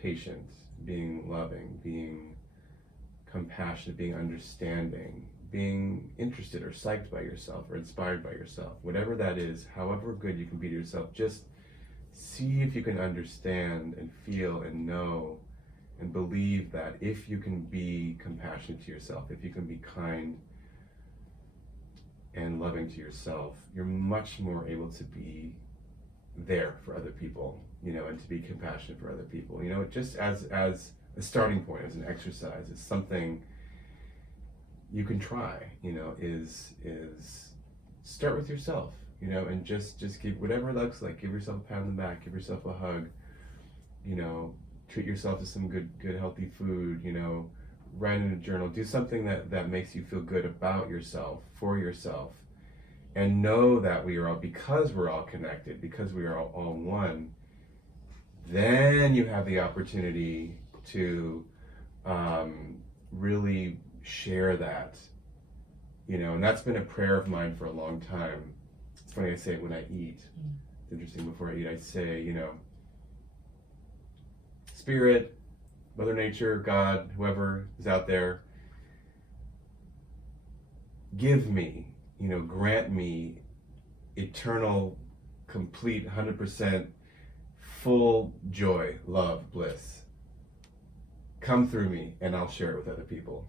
patient, being loving, being compassionate, being understanding, being interested or psyched by yourself or inspired by yourself, whatever that is, however good you can be to yourself, just see if you can understand and feel and know and believe that if you can be compassionate to yourself, if you can be kind and loving to yourself, you're much more able to be there for other people, you know, and to be compassionate for other people, you know, just as a starting point, as an exercise. It's something you can try, you know, is start with yourself, you know, and just give whatever it looks like. Give yourself a pat on the back, give yourself a hug, you know, treat yourself to some good healthy food, you know, write in a journal, do something that makes you feel good about yourself, for yourself, and know that we are all, because we're all connected, because we are all one, then you have the opportunity to really share that, you know. And that's been a prayer of mine for a long time. It's funny, I say it when I eat. It's interesting, before I eat, I say, you know, Spirit, Mother Nature, God, whoever is out there, give me, you know, grant me eternal, complete, 100% full joy, love, bliss. Come through me and I'll share it with other people.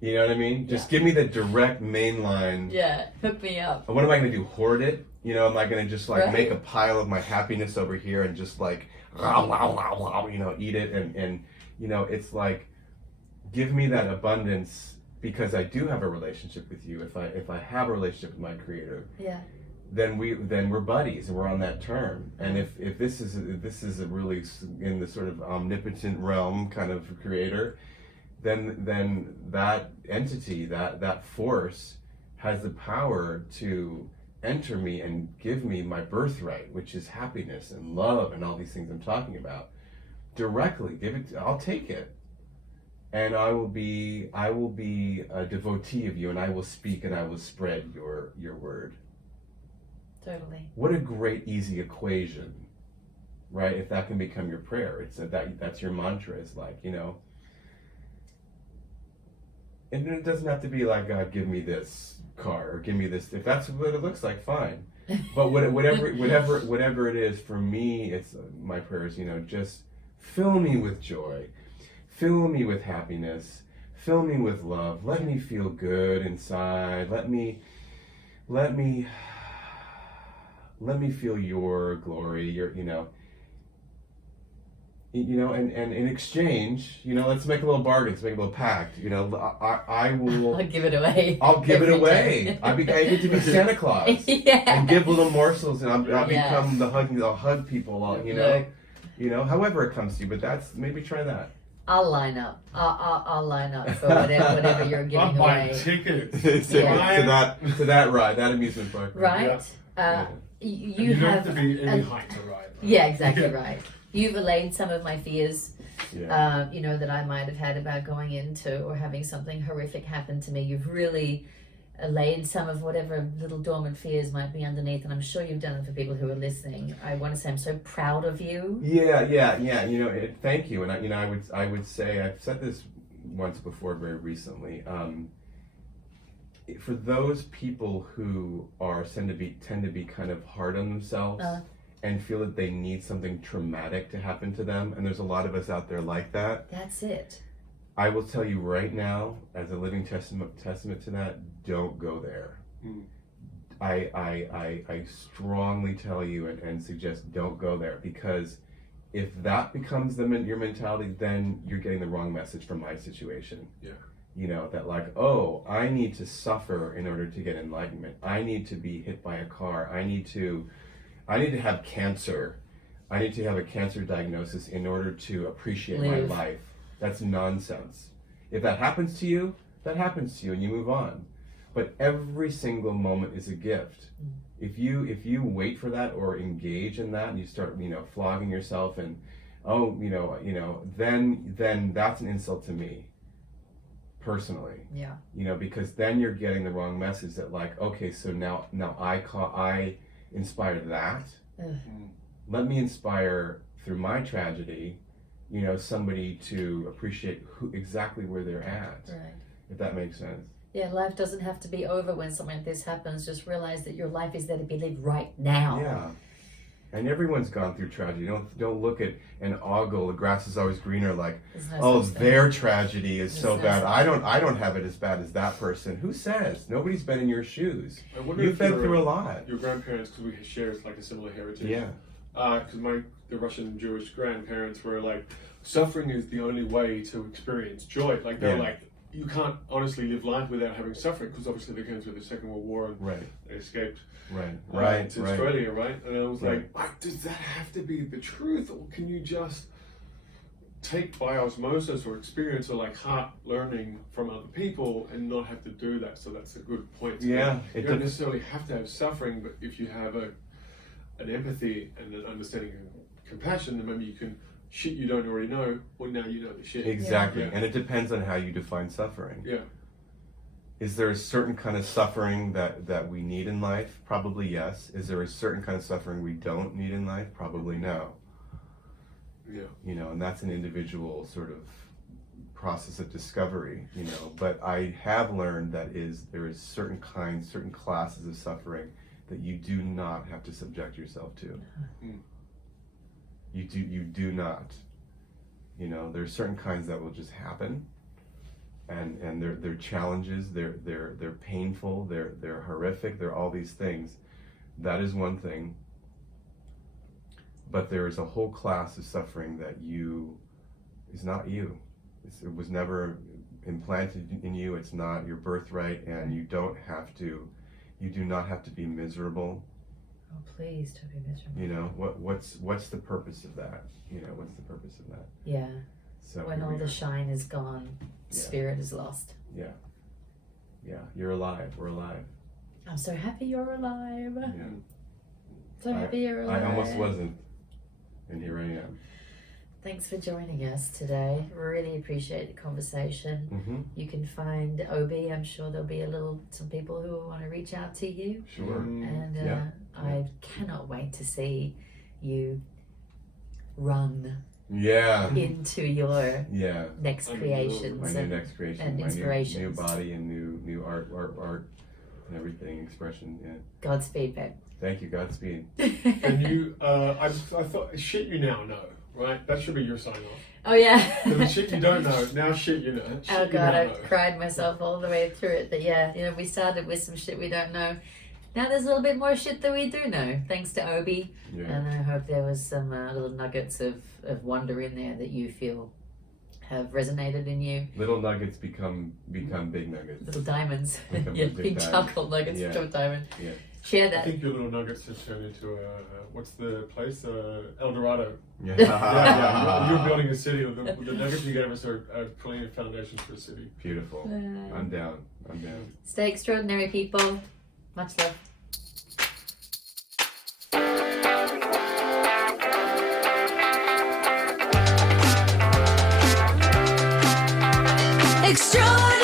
You know what I mean? Just give me the direct main line. Yeah, hook me up. What am I going to do? Hoard it? You know, am I going to just like make a pile of my happiness over here and just like, you know, eat it? And you know, it's like, give me that abundance, because I do have a relationship with you. If I have a relationship with my Creator, then we're buddies and we're on that term. And if this is a really in the sort of omnipotent realm kind of Creator, then that entity, that force, has the power to enter me and give me my birthright, which is happiness and love and all these things I'm talking about. Directly, give it. I'll take it, and I will be a devotee of you, and I will speak and I will spread your word. Totally. What a great, easy equation, right? If that can become your prayer, it's that's your mantra. It's like, you know. And it doesn't have to be like, God, give me this car, or give me this. If that's what it looks like, fine. But whatever it is, for me, it's my prayers. You know, just fill me with joy, fill me with happiness, fill me with love. Let me feel good inside. Let me feel your glory. Your, you know, and in exchange, you know, let's make a little bargain, let's make a little pact. You know, I will. I'll give it away. I'll give it away. I get to be Santa Claus and give little morsels, and I'll become I'll hug people. You know, however it comes to you. But that's, maybe try that. I'll line up. I'll line up for whatever you're giving away. Tickets to that ride, that amusement park. Right. You don't have to be any height to ride. Right? Yeah, exactly right. You've allayed some of my fears, you know, that I might have had about going into or having something horrific happen to me. You've really allayed some of whatever little dormant fears might be underneath, and I'm sure you've done it for people who are listening. I want to say I'm so proud of you. Yeah. You know, thank you. And I would say, I've said this once before, very recently. For those people who tend to be kind of hard on themselves. And feel that they need something traumatic to happen to them, and there's a lot of us out there like that. That's it. I will tell you right now, as a living testament to that, don't go there. I strongly tell you and suggest, don't go there, because if that becomes your mentality, then you're getting the wrong message from my situation. Yeah. You know, that like, oh, I need to suffer in order to get enlightenment. I need to be hit by a car. I need to have cancer. I need to have a cancer diagnosis in order to appreciate my life. That's nonsense. If that happens to you, that happens to you, and you move on. But every single moment is a gift. If you wait for that or engage in that, and you start, you know, flogging yourself and, then that's an insult to me, personally. Yeah. You know, because then you're getting the wrong message that, like, okay, so now I inspire that. Let me inspire, through my tragedy, you know, somebody to appreciate exactly where they're at. Right. If that makes sense. Yeah, life doesn't have to be over when something like this happens. Just realize that your life is there to be lived right now. Yeah. And everyone's gone through tragedy. Don't look at and ogle the grass is always greener. Like, There's no oh, such thing. their tragedy is There's so no bad. such I don't have it as bad as that person. Who says? Nobody's been in your shoes. I wonder You've if been your- through a lot. Your grandparents, because we share like a similar heritage. Yeah. Because the Russian Jewish grandparents were like, suffering is the only way to experience joy. Like they're Yeah. like, you can't honestly live life without having suffering, because obviously they came through the Second World War and Right. they escaped Right. to Australia, right? And I was Right. like, does that have to be the truth, or can you just take by osmosis or experience or like heart learning from other people and not have to do that? So that's a good point. to Yeah, make. it You don't dep- necessarily have to have suffering, but if you have an empathy and an understanding and compassion, then maybe you can shit you don't already know. Well, now you know the shit. Exactly. Yeah. And it depends on how you define suffering. Yeah. Is there a certain kind of suffering that we need in life? Probably yes. Is there a certain kind of suffering we don't need in life? Probably no. Yeah. You know, and that's an individual sort of process of discovery, you know. But I have learned that there is certain classes of suffering that you do not have to subject yourself to. Mm. You do not. You know, there's certain kinds that will just happen. And they're challenges, they're painful, they're horrific, they're all these things. That is one thing. But there is a whole class of suffering that is not you. It was never implanted in you. It's not your birthright, and you do not have to be miserable. Oh, please don't be miserable. You know, what's the purpose of that? You know, what's the purpose of that? Yeah. So When here all we the are. shine is gone, Yeah. spirit is lost. Yeah, you're alive. We're alive. I'm so happy you're alive. Yeah. So happy you're alive. I almost wasn't, and here I am. Thanks for joining us today. Really appreciate the conversation. Mm-hmm. You can find Obi. I'm sure there'll be some people who will want to reach out to you. Sure. And Yeah. I cannot wait to see you run Yeah. into your Yeah. next My creations My new and next creation, and my new inspirations. body and new art and everything, expression. Yeah. Godspeed, babe. Thank you. Godspeed. And you, I thought, shit you now know, right? That should be your sign off. Oh yeah. Because the shit you don't know, now shit you know. Shit Oh you god, now I know. cried myself all the way through it. But yeah, we started with some shit we don't know. Now there's a little bit more shit that we do know, thanks to Obi. Yeah. And I hope there was some little nuggets of wonder in there that you feel have resonated in you. Little nuggets become big nuggets. Little diamonds. Become Yeah, big big diamonds. chocolate nuggets Yeah. become diamond. Yeah. Share I that. think your little nuggets have turned into what's the place? El Dorado. Yeah. Yeah. You're building a city. The nuggets you gave us are plenty of foundations for a city. Beautiful. I'm down. Stay extraordinary, people. Much love. Extraordinary.